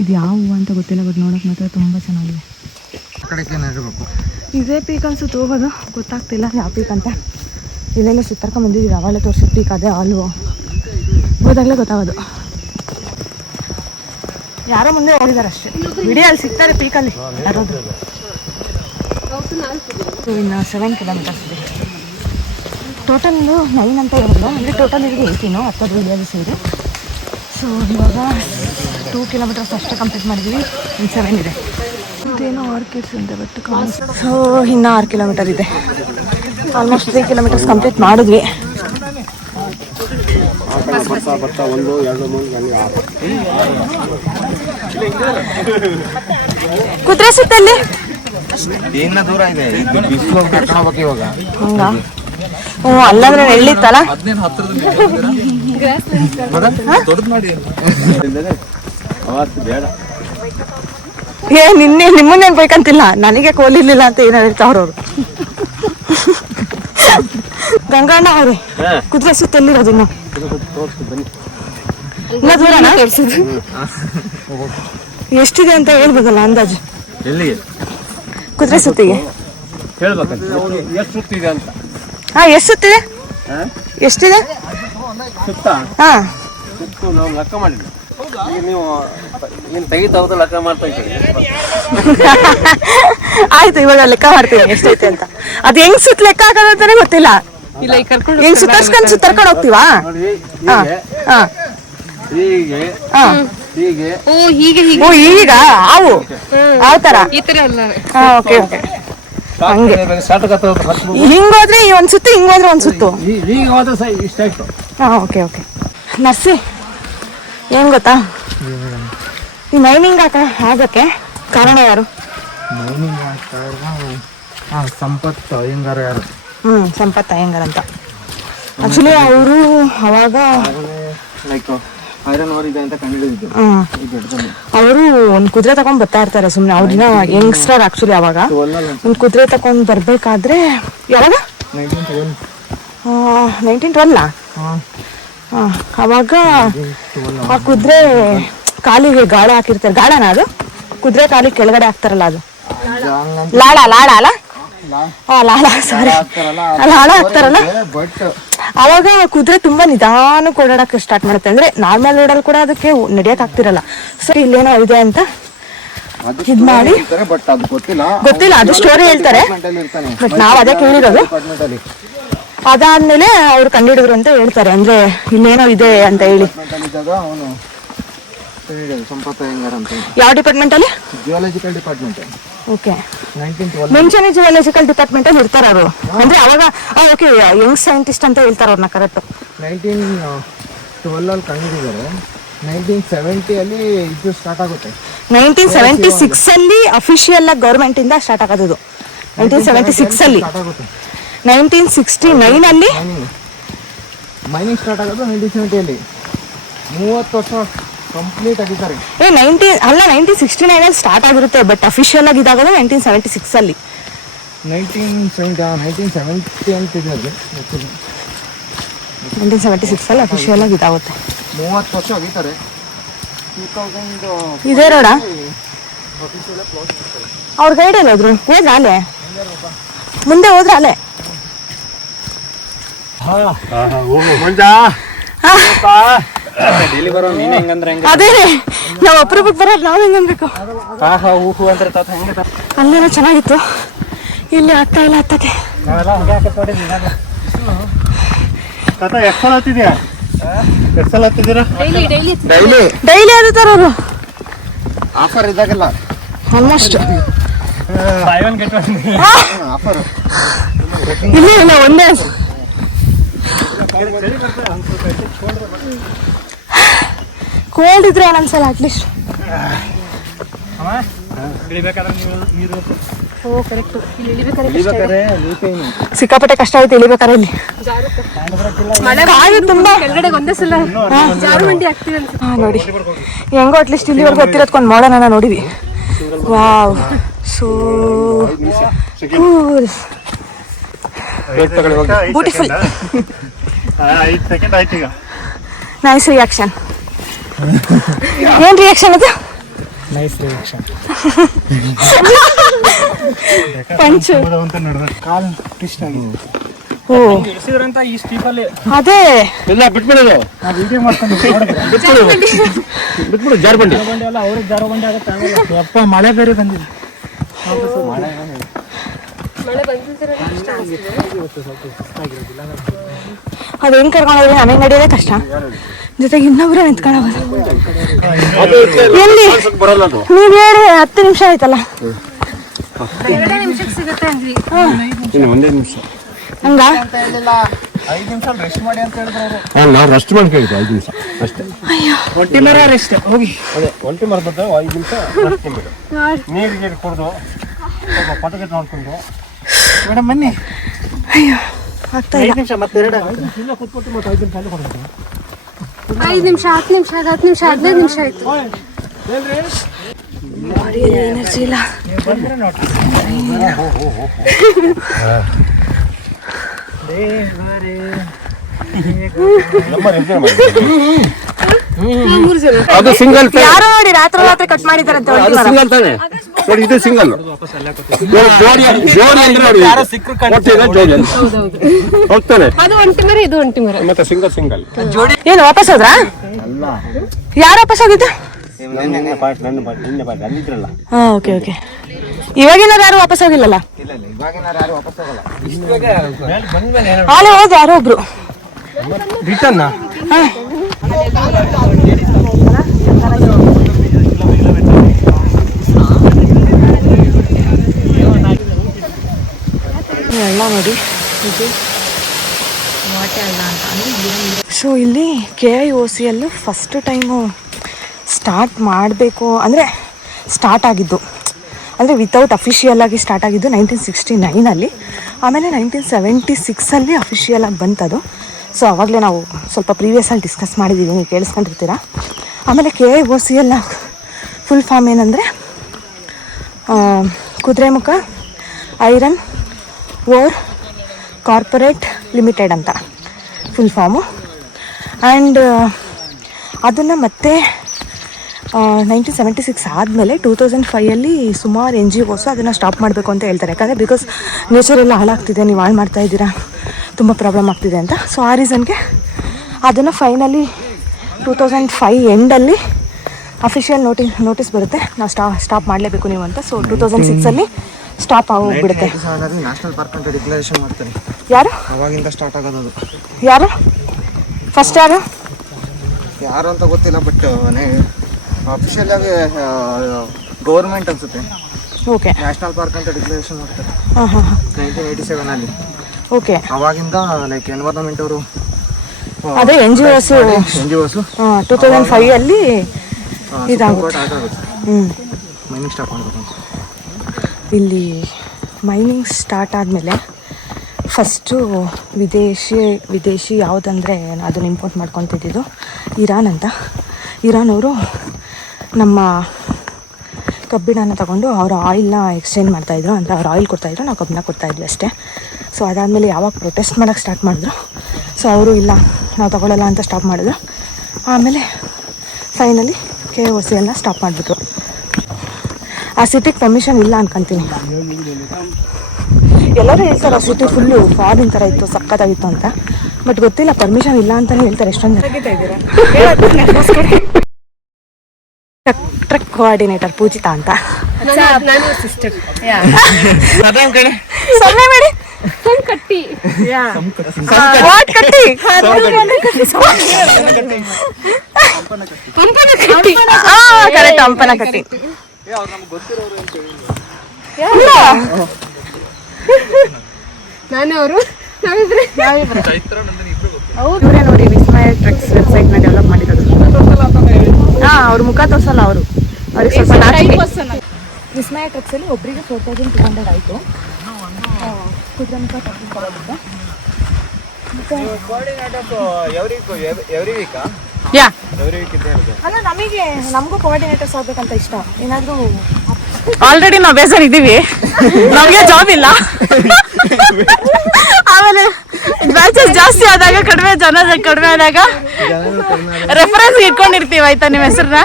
ಇದು ಯಾವ ಹೂವು ಅಂತ ಗೊತ್ತಿಲ್ಲ, ಬಟ್ ನೋಡೋಕೆ ಮಾತ್ರ ತುಂಬ ಚೆನ್ನಾಗಿದೆ. ಆ ಕಡೆಗೆ ನಡಬೇಕು. ಇದೇ ಪೀಕ್ ಅನ್ಸುತ್ತೆ ಹೋಗೋದು, ಗೊತ್ತಾಗ್ತಿಲ್ಲ ಯಾವ ಪೀಕ್ ಅಂತ. ಇಲ್ಲೆಲ್ಲ ಸುತ್ತರ್ಕೊಂಡು ಬಂದಿದ್ದೀವಿ, ಅವಾಗಲೇ ತೋರಿಸಿದ ಪೀಕ್ ಅದೇ ಅಲ್ವೋ ಹೋದಾಗಲೇ ಗೊತ್ತಾಗೋದು. ಯಾರೋ ಮುಂದೆ ಹೋಗಿದ್ದಾರೆ ಅಷ್ಟೇ. ಬಿಡಿ ಅಲ್ಲಿ ಸಿಗ್ತಾರೆ ಪೀಕಲ್ಲಿ ಯಾರಾದ್ರು. ಇನ್ನು 7 ಕಿಲೋಮೀಟರ್ಸ್ ಇದೆ. ಟೋಟಲ್ 9 ಅಂತ ಇರೋದು, ಅಂದರೆ ಟೋಟಲ್ ಇಲ್ಲಿಗೆ 18 ಹತ್ತದು ಇಳಿಯೋದು ಸೇರಿ. ಸೊ ಇವಾಗ 2 ಕಿಲೋಮೀಟರ್ಸ್ ಅಷ್ಟೇ ಕಂಪ್ಲೀಟ್ ಮಾಡಿದ್ದೀವಿ. ಇನ್ನು 7 ಇದೆ. ಇದೇನೋ ಆರ್ಕಿಡ್ಸ್ ಇದೆ ಬಟ್ ಕಾಣಿಸ್ತು. ಸೊ ಇನ್ನು 6 ಕಿಲೋಮೀಟರ್ ಇದೆ. ಆಲ್ಮೋಸ್ಟ್ 3 ಕಿಲೋಮೀಟರ್ಸ್ ಕಂಪ್ಲೀಟ್ ಮಾಡಿದ್ವಿ. ಕುದುರೆ ಸುತ್ತಲ್ಲಿ ಇನ್ನ ದೂರ ಇದೆ, ಬಿಸಿಲು ಕರ್ಕೊಂಡು ಇವಾಗ. ಹಂಗ ಹ್ಞೂ, ಅಲ್ಲಾಂದ್ರೆ ಎಳ್ಳಿತ್ತಲ್ಲ. ಏ ನಿಮ್ಮನ್ನೇನು ಬೇಕಂತಿಲ್ಲ, ನನಗೆ ಕೋಲಿರ್ಲಿಲ್ಲ ಅಂತ ಏನೋ ಹೇಳ್ತಾವ್ರವ್ರು. ಗಂಗಣ್ಣ ಅವ್ರೆ, ಕುದುರೆ ಸುತ್ತ ಎಲ್ಲಿರೋದು? ಇನ್ನ ದೂರನಾ ತೋರಿಸಿದ್ರು? ಎಷ್ಟಿದೆ ಅಂತ ಹೇಳ್ಬೋದಲ್ಲ ಅಂದಾಜು? ಎಲ್ಲಿಗೆ ಕುದುರೆ ಸುತ್ತಿಗೆ ಹೇಳ್ಬೇಕಂತ ಎಷ್ಟು ಸುತ್ತಿದೆ ಅಂತ. ಹಾ, ಎಷ್ಟು ಸುತ್ತಿದೆ? ಎಷ್ಟಿದೆ ಸುತ್ತ? ಹಾ, ಸುತ್ತು ನಾವು ಲೆಕ್ಕ ಮಾಡಿಲ್ಲ. ನೀವು ಏನು ತೆಗಿತಾವ್ದು ಲೆಕ್ಕ ಮಾಡ್ತಾ ಇದ್ದೀರಿ. ಆಯ್ತು, ಇವಾಗ ಲೆಕ್ಕ ಮಾಡ್ತೀವಿ ಎಷ್ಟೈತೆ ಅಂತ. ಅದು ಹೆಂಗ್ ಸುತ್ತ ಲೆಕ್ಕ ಹಾಕೋದಂತಾನೆ ಗೊತ್ತಿಲ್ಲ. ಹೆಂಗ್ ಸುತ್ತರ್ಸ್ಕೊಂಡ್ ಸುತ್ತರ್ಕೊಂಡು ಹೋಗ್ತೀವಾ? ಹಾ ಹಾ ಹೀಗೆ ಹಾ. ಹೀಗೆ ಓ ಹೀಗೆ ಓ, ಈಗ ಹಾವು ಯಾವ ತರ? ಈ ತರ ಅಲ್ಲ. ಹಾ, ಓಕೆ ಓಕೆ. ಹಂಗೆ ಹಿಂಗೋದ್ರೆ ಒಂದ್ ಸುತ್ತು, ಹಿಂಗೋದ್ರೆ ಒಂದ್ ಸುತ್ತು. ಈಗ ಹೋದ್ರೆ ಸಹ ಇಷ್ಟಾಯ್ತು. ಹಾ, ಓಕೆ ಓಕೆ. ನರ್ಸಿ ಏನ್ ಗೊತ್ತಾ, ಈ ಮೈನಿಂಗ್ ಆಗಕ್ಕೆ ಕಾರಣ ಯಾರು? ಮೈನಿಂಗ್ ಆಗ್ತಾ ಇರುವ ಸಂಪತ್ ಅಯ್ಯಂಗಾರ ಯಾರು? ಸಂಪತ್ ಅಯ್ಯಂಗಾರ್ ಅಂತ. ಆಕ್ಚುಲಿ ಅವರು ಅವಾಗ ಲೈಕ್ ಐರನ್ ಓರ್ ಇದೆ ಅಂತ ಕಂಡುಹಿಡಿದಿದ್ದು. ಅವರು ಒಂದು ಕುದುರೆ ತಗೊಂಡ್ ಬರ್ತಾ ಇರ್ತಾರೆ ಸುಮ್ಮನೆ. ಅವ್ರನ್ನ ಯಂಗ್ಸ್ಟರ್ ಆಕ್ಚುಲಿ. ಅವಾಗ ಒಂದು ಕುದುರೆ ತಗೊಂಡ್ ಬರ್ಬೇಕಾದ್ರೆ ಯಾವಾಗ 1912 ಅವಾಗ ಆ ಕುದುರೆ ಕಾಲಿಗೆ ಗಾಳ ಹಾಕಿರ್ತಾರೆ. ಗಾಳನ ಅದು? ಕುದುರೆ ಕಾಲಿಗೆ ಕೆಳಗಡೆ ಹಾಕ್ತಾರಲ್ಲ ಅದು ಲಾಳ. ಲಾಳ ಅಲ್ಲ? ಲಾಳ, ಸಾರಿ, ಲಾಳ ಹಾಕ್ತಾರಲ್ಲ. ಅವಾಗ ಕುದುರೆ ತುಂಬಾ ನಿಧಾನಕ್ಕೆ ಓಡಾಡಕ್ಕೆ ಸ್ಟಾರ್ಟ್ ಮಾಡುತ್ತೆ. ಅಂದ್ರೆ ನಾರ್ಮಲ್ ರೋಡಲ್ಲಿ ಕೂಡ ಅದಕ್ಕೆ ನಡೆಯಕ್ ಆಗ್ತಿರಲ್ಲ. ಸೊ ಇಲ್ಲೇನೋ ಇದೆ ಅಂತ ಇದ್ ಮಾಡಿ, ಗೊತ್ತಿಲ್ಲ, ಅದು ಸ್ಟೋರಿ ಹೇಳ್ತಾರೆ. ಬಟ್ ನಾವ್ ಅದೇ ಕೇಳಿರೋದು. ಅದಾದ್ಮೇಲೆ ಅವ್ರು ಕಂಡುಹಿಡಿದ್ರು ಅಂತ ಹೇಳ್ತಾರೆ. ಅಂದ್ರೆ ಇಲ್ಲೇನೋ ಇದೆ ಅಂತ ಹೇಳಿ. ಸಂಪತ್ ಅಯ್ಯಂಗಾರ್ ಅಂತ. ಯಾವ ಡಿಪಾರ್ಟ್ಮೆಂಟ್ ಅಲ್ಲಿ? Geological department. ಓಕೆ. ಮುಂಚೆನೆ ಜಿಯಾಲಜಿಕಲ್ ಡಿಪಾರ್ಟ್ಮೆಂಟ್ ಅಲ್ಲಿ ಇರ್ತಾರ ಅವರು. ಅಂದ್ರೆ ಅವಾಗ ಓಕೆ, ಯಂಗ್ ಸೈಂಟಿಸ್ಟ್ ಅಂತ ಹೇಳ್ತಾರೆ ಅವ್ರನ್ನ. ಕರೆಕ್ಟ್. 1912 ಅಲ್ಲಿ ಕಂಡುಹಿಡಿದಾರೆ. 1970 ಅಲ್ಲಿ ಇದು ಸ್ಟಾರ್ಟ್ ಆಗುತ್ತೆ. 1976 ಅಲ್ಲಿ ಅಫಿಷಿಯಲ್ ಆಗಿ ಗೌರ್ಮೆಂಟ್ ಇಂದ ಸ್ಟಾರ್ಟ್ ಆಗೋದು. 1976 ಅಲ್ಲಿ. 1969 ಅಲ್ಲಿ ಮೈನಿಂಗ್ ಸ್ಟಾರ್ಟ್ ಆಗೋದು. 1970 ಅಲ್ಲಿ 30 ವರ್ಷ ಕಂಪ್ಲೀಟ್ ಆಗಿದ್ದಾರೆ. 1969 ಅಲ್ಲಿ ಸ್ಟಾರ್ಟ್ ಆಗಿರುತ್ತೆ. ಬಟ್ ಅಫಿಷಿಯಲ್ ಆಗಿ ಇದಾಗೋದು 1976 ಅಲ್ಲಿ. 1970 ಅಂತಿದೆ ಅದು. 1976 ಅಲ್ಲಿ ಅಫಿಷಿಯಲ್ ಆಗಿ ಇದಾಗುತ್ತೆ. 30 ವರ್ಷ ಆಗಿದ್ದಾರೆ. ಇದೇ ರೋಡ? ಅವ್ರ ಗೈಡ್ ಎಲ್ಲ ಹೋದ್ರು? ಹೋದ್ರ ಅಲ್ಲೇ? ಮುಂದೆ ಹೋದ್ರ ಅಲ್ಲೇ? ಅದೇ ನಾವ್ ಅಪರೂಪಕ್ಕೆ ಬರೋದು, ನಾವ್ ಹೆಂಗ್ ಅನ್ಬೇಕು? ಅಲ್ಲೇನೋ ಚೆನ್ನಾಗಿತ್ತು, ಇಲ್ಲಿ ಆಗ್ತಾ ಇಲ್ಲ ಹತ್ತಕ್ಕೆ. ಡೈಲಿ ಅದೇ ತರೋರು. ಆಫರ್ ಇದಾಗಲ್ಲ ಆಲ್ಮೋಸ್ಟ್ ಆಫರ್. ಇಲ್ಲಿ ಇಲ್ಲ, ಒಂದೇ. ಕೋಲ್ಡ್ ಇದ್ರೆ ಅನ್ಸಲ್ಲ ಅಟ್ಲೀಸ್ಟ್. ಓ ಕರೆಕ್ಟ್. ಇಲ್ಲಿ ಇಳಿಬೇಕಾದ್ರೆ ಸಿಕ್ಕಾಪಟ್ಟೆ ಕಷ್ಟ ಆಯ್ತು ಇಳಿಬೇಕಾರೆ ಇಲ್ಲಿ. ಮಳೆ ಕಾಯಿ ತುಂಬಾ ಕೆಳಗಡೆ ಒಂದೇ ಸಲ ಜಾರು ಬಂಡಿ ಆಗ್ತಿದೆ ಅನ್ಸುತ್ತೆ. ನೋಡಿ ಹೆಂಗೋ ಅಟ್ಲೀಸ್ಟ್ ಇಲ್ಲಿವರೆಗೂ ಗೊತ್ತಿರೋದ್ಕೊಂಡು ಮಾಡೋಣ ನೋಡಿವಿ. Wow so cool beautiful. 5 second ಆಯ್ತು ಈಗ. Nice reaction. ಏನ್ ರಿಯಾಕ್ಷನ್ ಅದು? Nice reaction. ಪಂಚು ಅಂತ ನೋಡಿದ್ರೆ ಕಾಲ್ ಟ್ವಿಸ್ಟ್ ಆಗಿದೆ. ಓ ಇಳಿಸಿದ್ರಂತ ಈ ಸ್ಟೀಪಲ್ಲಿ ಅದೇ ಇಲ್ಲ ಬಿಟ್ಬಿಡೋದು, ನಾವು ವಿಡಿಯೋ ಮಾಡ್ಕೊಂಡು ಬಿಟ್ಬಿಡು ಜಾರ್ಬಂಡಿ. ಬಂಡಿ ಎಲ್ಲ ಅವ್ರಿಗೆ ಜಾರೋ ಬಂಡಿ ಆಗುತ್ತೆ. ಆಮೇಲೆ ಯಪ್ಪ ಮಳೆ ಬೇರೆ ಬಂದಿದೆ. ಮಳೆ ಬಂದಿದ್ರೆ ಕಷ್ಟ ಅನ್ಸುತ್ತೆ. ಅದು ಹೆಂಗ್ ಕರ್ಕೊಂಡೋದ್ರೆ ನಮಗೆ ನಡೆಯೋದೇ ಕಷ್ಟ, ಜೊತೆಗೆ ಇನ್ನೊಬ್ರು ನಿಂತ್ಕೊಳ್ಳೋದು. ಎಲ್ಲಿ ಬರಲ್ಲ ಅದು. ನೀವ್ ಹೇಳಿ 10 ನಿಮಿಷ ಆಯ್ತಲ್ಲ. 2 ನಿಮಿಷಕ್ಕೆ ಸಿಗುತ್ತೆ ಅಂದ್ರಿ. ಇನ್ನು ಒಂದೇ ನಿಮಿಷ ಹಂಗ 5 ನಿಮಿಷ ರೆಸ್ಟ್ ಮಾಡಿ ಅಂತ ಹೇಳಿದ್ರು ಅವರು. ನಾವು ರೆಸ್ಟ್ ಮಾಡ್ಕೊಂಡಿದ್ದೆ 5 ನಿಮಿಷ ಅಷ್ಟೇ. ಒಟ್ಟಿ ಮರ ರೆಸ್ಟ್ ಹೋಗಿ. ಅದೇ ಒಂಟಿ ಮರದ್ದು 5 ನಿಮಿಷ ರೆಸ್ಟ್ ಬಿಡು. ನೀರಿಗೆ ಕುಡಿದು ಸ್ವಲ್ಪ ಪಟಕೆ ನೋಡ್ಕೊಂಡು ಮೇಡಮ್ ಬನ್ನಿ. ಅಯ್ಯೋ ಆಗ್ತಾ 5 ಇಲ್ಲ. ನಿಮಿಷ ಮತ್ತೆ 5 ನಿಮಿಷ ಕೂತ್ಕೊಟ್ಟು ಮತ್ತೆ 5 ನಿಮಿಷ ಅಲ್ಲಿ ಕೊಡ್ಬೇಕು. 5 ನಿಮಿಷ 10 ನಿಮಿಷ 10 ನಿಮಿಷ 15 ನಿಮಿಷ ಆಯ್ತು. ಬಾಡಿಯಲ್ಲಿ ಎನರ್ಜಿ ಇಲ್ಲ. ಅದು ಸಿಂಗಲ್ ಯಾರೋ ನೋಡಿ ರಾತ್ರಿ ಕಟ್ ಮಾಡಿದಾರಂತೆ ಒಂಟಿ ಅದು ಮರ. ಸಿಂಗಲ್ ತಾನೆ ನೋಡಿ, ಇದು ಸಿಂಗಲ್. ಜೋಡಿ ಅಂದ್ರೆ ನೋಡಿ ಒಟ್ಟಿಗೆ ಜೋಡಿ ಅಂತ ಹೋಗ್ತಾನೆ. ಅದು ಒಂಟಿ ಮರ, ಇದು ಒಂಟಿ ಮರ. ಮತ್ತೆ ಸಿಂಗಲ್ ಸಿಂಗಲ್ ಏನು ವಾಪಸ್ ಹೋದ್ರಾ? ಯಾರು ವಾಪಸ್ ಹೋಗಿದ್ದು? ಅಲ್ಲಿದ್ರಲ್ಲ. ಹಾ ಓಕೆ ಓಕೆ. ಇವಾಗಿನ ಯಾರು ವಾಪಸ್ ಹೋಗಿಲ್ಲಲ್ಲ? ಇಲ್ಲ ಇವಾಗಿನ ಯಾರು ವಾಪಸ್ ಹೋಗಲ್ಲ. ಆಲೆ ಹೋದ್ ಯಾರೋ ಒಬ್ರು ರಿಟರ್ನ್ ಎಲ್ಲ ನೋಡಿ ಇದು ಸೊ ಇಲ್ಲಿ KIOCಯಲ್ಲೂ ಫಸ್ಟ್ ಟೈಮು ಸ್ಟಾರ್ಟ್ ಮಾಡಬೇಕು ಅಂದರೆ ಸ್ಟಾರ್ಟ್ ಆಗಿದ್ದು, ಅಂದರೆ ವಿತೌಟ್ ಅಫಿಷಿಯಲ್ ಆಗಿ ಸ್ಟಾರ್ಟ್ ಆಗಿದ್ದು 1969ಅಲ್ಲಿ. ಆಮೇಲೆ 1976ಅಲ್ಲಿ ಅಫಿಷಿಯಲ್ ಆಗಿ ಬಂತದು. ಸೊ ಆವಾಗಲೇ ನಾವು ಸ್ವಲ್ಪ ಪ್ರೀವಿಯಸ್ಸಲ್ಲಿ ಡಿಸ್ಕಸ್ ಮಾಡಿದ್ದೀವಿ, ನೀವು ಕೇಳಿಸ್ಕೊಂಡಿರ್ತೀರ. ಆಮೇಲೆ KIOCL ಫುಲ್ ಫಾರ್ಮ್ ಏನಂದರೆ Kudremukh iron ore corporate limited ಅಂತ ಫುಲ್ ಫಾರ್ಮು. ಆ್ಯಂಡ್ ಅದನ್ನು ಮತ್ತೆ 1976 ಆದಮೇಲೆ 2005ಅಲ್ಲಿ ಸುಮಾರು NGOs ಅದನ್ನು ಸ್ಟಾಪ್ ಮಾಡಬೇಕು ಅಂತ ಹೇಳ್ತಾರೆ. ಯಾಕಂದರೆ ಬಿಕಾಸ್ ನೇಚರ್ ಎಲ್ಲ ಹಾಳಾಗ್ತಿದೆ, ನೀವು ಹಾಳು ಮಾಡ್ತಾ ಇದ್ದೀರಾ, ತುಂಬ ಪ್ರಾಬ್ಲಮ್ ಆಗ್ತಿದೆ ಅಂತ. ಸೊ ಆ ರೀಸನ್ಗೆ ಅದನ್ನು ಫೈನಲಿ 2005 ಎಂಡಲ್ಲಿ ಅಫಿಷಿಯಲ್ ನೋಟಿಸ್ ಬರುತ್ತೆ, ನಾವು ಸ್ಟಾಪ್ ಮಾಡಲೇಬೇಕು ನೀವು ಅಂತ. ಸೊ 2006ಅಲ್ಲಿ ಸ್ಟಾಪ್ ಆಗೋಗ್ಬಿಡುತ್ತೆ. ನ್ಯಾಷನಲ್ ಪಾರ್ಕ್ ಅಂತ ಡಿಕ್ಲರೇಷನ್ ಮಾಡ್ತಾರೆ. ಯಾರು ಅವಾಗಿಂದ ಸ್ಟಾರ್ಟ್ ಆಗೋದು. ಯಾರು ಫಸ್ಟ್ ಯಾರು ಅಂತ ಗೊತ್ತಿಲ್ಲ, ಬಟ್ ಅಫಿಷಿಯಲ್ ಆಗಿ ಗೌರ್ಮೆಂಟ್ ಅನ್ಸುತ್ತೆ ಓಕೆ ನ್ಯಾಷನಲ್ ಪಾರ್ಕ್ ಅಂತ ಡಿಕ್ಲರೇಷನ್ ಮಾಡ್ತಾರೆ ಹಾಂ ಹಾಂ ಹಾಂ 1987ಅಲ್ಲಿ. ಓಕೆ. ಅವಾಗಿಂದ ಲೈಕ್ ಎನ್ವೈರನ್ಮೆಂಟ್ ಅವರು ಅದೇ NGOs 2005ಅಲ್ಲಿ ಇದಾಗುತ್ತೆ. ಮೈನಿಂಗ್ ಸ್ಟಾರ್ಟ್ ಮಾಡಬೇಕು. ಇಲ್ಲಿ ಮೈನಿಂಗ್ ಸ್ಟಾರ್ಟ್ ಆದಮೇಲೆ ಫಸ್ಟು ವಿದೇಶಿ ಯಾವುದಂದರೆ ಅದನ್ನು ಇಂಪೋರ್ಟ್ ಮಾಡ್ಕೊತಿದ್ದು ಇರಾನ್ ಅಂತ. ಇರಾನ್ ಅವರು ನಮ್ಮ ಕಬ್ಬಿಣನ ತಗೊಂಡು ಅವರ ಆಯಿಲ್ನ ಎಕ್ಸ್ಚೇಂಜ್ ಮಾಡ್ತಾಯಿದ್ರು, ಅಂದರೆ ಅವ್ರು ಆಯಿಲ್ ಕೊಡ್ತಾಯಿದ್ರು, ನಾವು ಕಬ್ಬಿಣ ಕೊಡ್ತಾಯಿದ್ವಿ ಅಷ್ಟೇ. ಸೊ ಅದಾದಮೇಲೆ ಯಾವಾಗ ಪ್ರೊಟೆಸ್ಟ್ ಮಾಡೋಕ್ಕೆ ಸ್ಟಾರ್ಟ್ ಮಾಡಿದ್ರು, ಸೊ ಅವರು ಇಲ್ಲ ನಾವು ತಗೊಳ್ಳಲ್ಲ ಅಂತ ಸ್ಟಾಪ್ ಮಾಡಿದ್ರು. ಆಮೇಲೆ ಫೈನಲಿ KIOCL ಸ್ಟಾಪ್ ಮಾಡಿಬಿಟ್ರು. ಆ ಸಿಟಿಗೆ ಪರ್ಮಿಷನ್ ಇಲ್ಲ ಅನ್ಕೊಂತೀನಿ. ಎಲ್ಲರೂ ಹೇಳ್ತಾರೆ ಆ ಸಿಟಿ ಫುಲ್ಲು ಫಾರಿನ್ ಥರ ಇತ್ತು, ಸಕ್ಕತ್ತಾಗಿತ್ತು ಅಂತ. ಬಟ್ ಗೊತ್ತಿಲ್ಲ, ಪರ್ಮಿಷನ್ ಇಲ್ಲ ಅಂತಲೇ ಹೇಳ್ತಾರೆ ಎಷ್ಟೊಂದು ಜನ. ಟ್ರಕ್ ಕೋಆರ್ಡಿನೇಟರ್ ಪೂಜಿತಾ ಅಂತ. ನಾನು ಸಿಸ್ಟರ್. ಸೊನ್ನೆ ಮಾಡಿ ಕಟ್ಟಿ ವಾಟ್ ಕಟ್ಟಿ ಕರೆಕ್ಟ್ ಹಂಪನ ಕಟ್ಟಿ. ನಾನು ಅವರು ನಾವಿಬ್ರೆ ಇವರೇ ನೋಡಿ ವಿಸ್ಮಯ ಟ್ರಕ್ಸ್ ವೆಬ್ಸೈಟ್ನ ಡೆವಲಪ್ ಮಾಡಿರೋದು. ಹಾಂ ಅವ್ರ ಮುಖ ತೋರಿಸಲ್ಲ, ಅವ್ರಿಗೆ ಸ್ವಲ್ಪ ನಾಚಿಕೆ. ವಿಸ್ಮಯ ಟ್ರಕ್ಸಲ್ಲಿ ಒಬ್ಬರಿಗೆ 4200 ಆಯಿತು. ಕುದುರೆಮುಖ ಟ್ರಕ್ಕಿಂಗ್ ಬರೋದಕ್ಕೆ ಅಲ್ಲ ನಮಗೂ ಕೋಆರ್ಡಿನೇಟರ್ಸ್ ಆಗ್ಬೇಕಂತ ಇಷ್ಟ. ಏನಾದರೂ ಆಲ್ರೆಡಿ ನಾವು ಬೇಜಾರಿದ್ದೀವಿ, ನಮಗೆ ಜಾಬ್ ಇಲ್ಲ. ಆಮೇಲೆ ಬ್ಯಾಚಸ್ ಜಾಸ್ತಿ ಆದಾಗ ಕಡಿಮೆ ಆದಾಗ ರೆಫರೆನ್ಸ್ ಇಟ್ಕೊಂಡಿರ್ತೀವಿ. ಆಯ್ತಾ ನಿಮ್ಮ ಹೆಸರನ್ನ?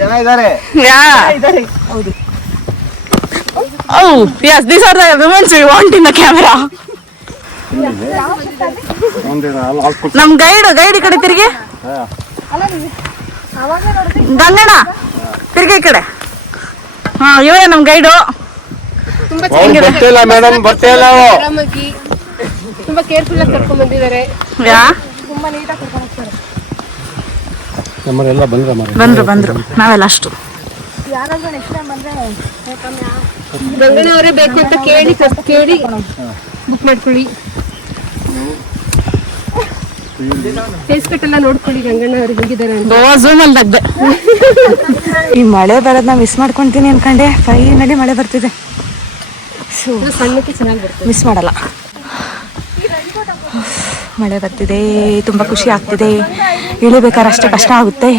ಜನ ಇದ್ದಾರೆ. ಹೌದು. Oh, yes, these are the women we want in the camera. ನಮ್ ಗೈಡ್ ಈ ಕಡೆ ತಿರುಗಿ. ಗಂಗಣ್ಣ ತಿರ್ಗಿ ಈ ಕಡೆ. ಹಾ, ಇವರೇ ನಮ್ ಗೈಡು. ತುಂಬಾ ಬರ್ತಿಲ್ಲ ಮೇಡಮ್, ಬರ್ತಿಲ್ಲ. ಆರಾಮಾಗಿ ತುಂಬಾ ಕೇರ್ಫುಲ್ ಆಗಿ ಕರ್ಕೊಂಡ್ ಬಂದಿದ್ದಾರೆ. ತುಂಬಾ ನೀಟಾಗಿ ಕರ್ಕೊಂಡು ಹೋಗ್ತಾರೆ. ನಮ್ಮರೆಲ್ಲ ಬಂದ್ರು ನಾವೆಲ್ಲ ಅಷ್ಟು. ಯಾರಾದ್ರೂ ನೆಕ್ಸ್ಟ್ ಟೈಮ್ ಬಂದ್ರೆ ಗಂಗಣ್ಣ ಅವರೇ ಬೇಕು ಅಂತ ಕೇಳಿ ಬುಕ್ ಮಾಡ್ಕೊಳ್ಳಿ. ಫೇಸ್ ಕಟ್ ಎಲ್ಲ ನೋಡ್ಕೊಳ್ಳಿ ಗಂಗಣ್ಣ ಅವ್ರು ಹೇಗಿದ್ದಾರೆ ಅಂತ. ಗೋವಾ ಝೂಮ್ ಅಲ್ಲಿ ದಗ್ದೆ. ಈ ಮಳೆ ಬರೋದನ್ನ ಮಿಸ್ ಮಾಡ್ಕೊಂತೀನಿ ಅನ್ಕೊಂಡೆ, ಫೈನಲಿ ಮಳೆ ಬರ್ತಿದೆ. ಸಣ್ಣಕ್ಕೆ ಚೆನ್ನಾಗಿ ಬರ್ತದೆ, ಮಿಸ್ ಮಾಡಲ್ಲ. ಮಳೆ ಬರ್ತಿದೆ, ತುಂಬ ಖುಷಿ ಆಗ್ತಿದೆ. ಇಳಿಬೇಕಾದ್ರೆ ಅಷ್ಟೇ ಕಷ್ಟ ಆಗುತ್ತೆ.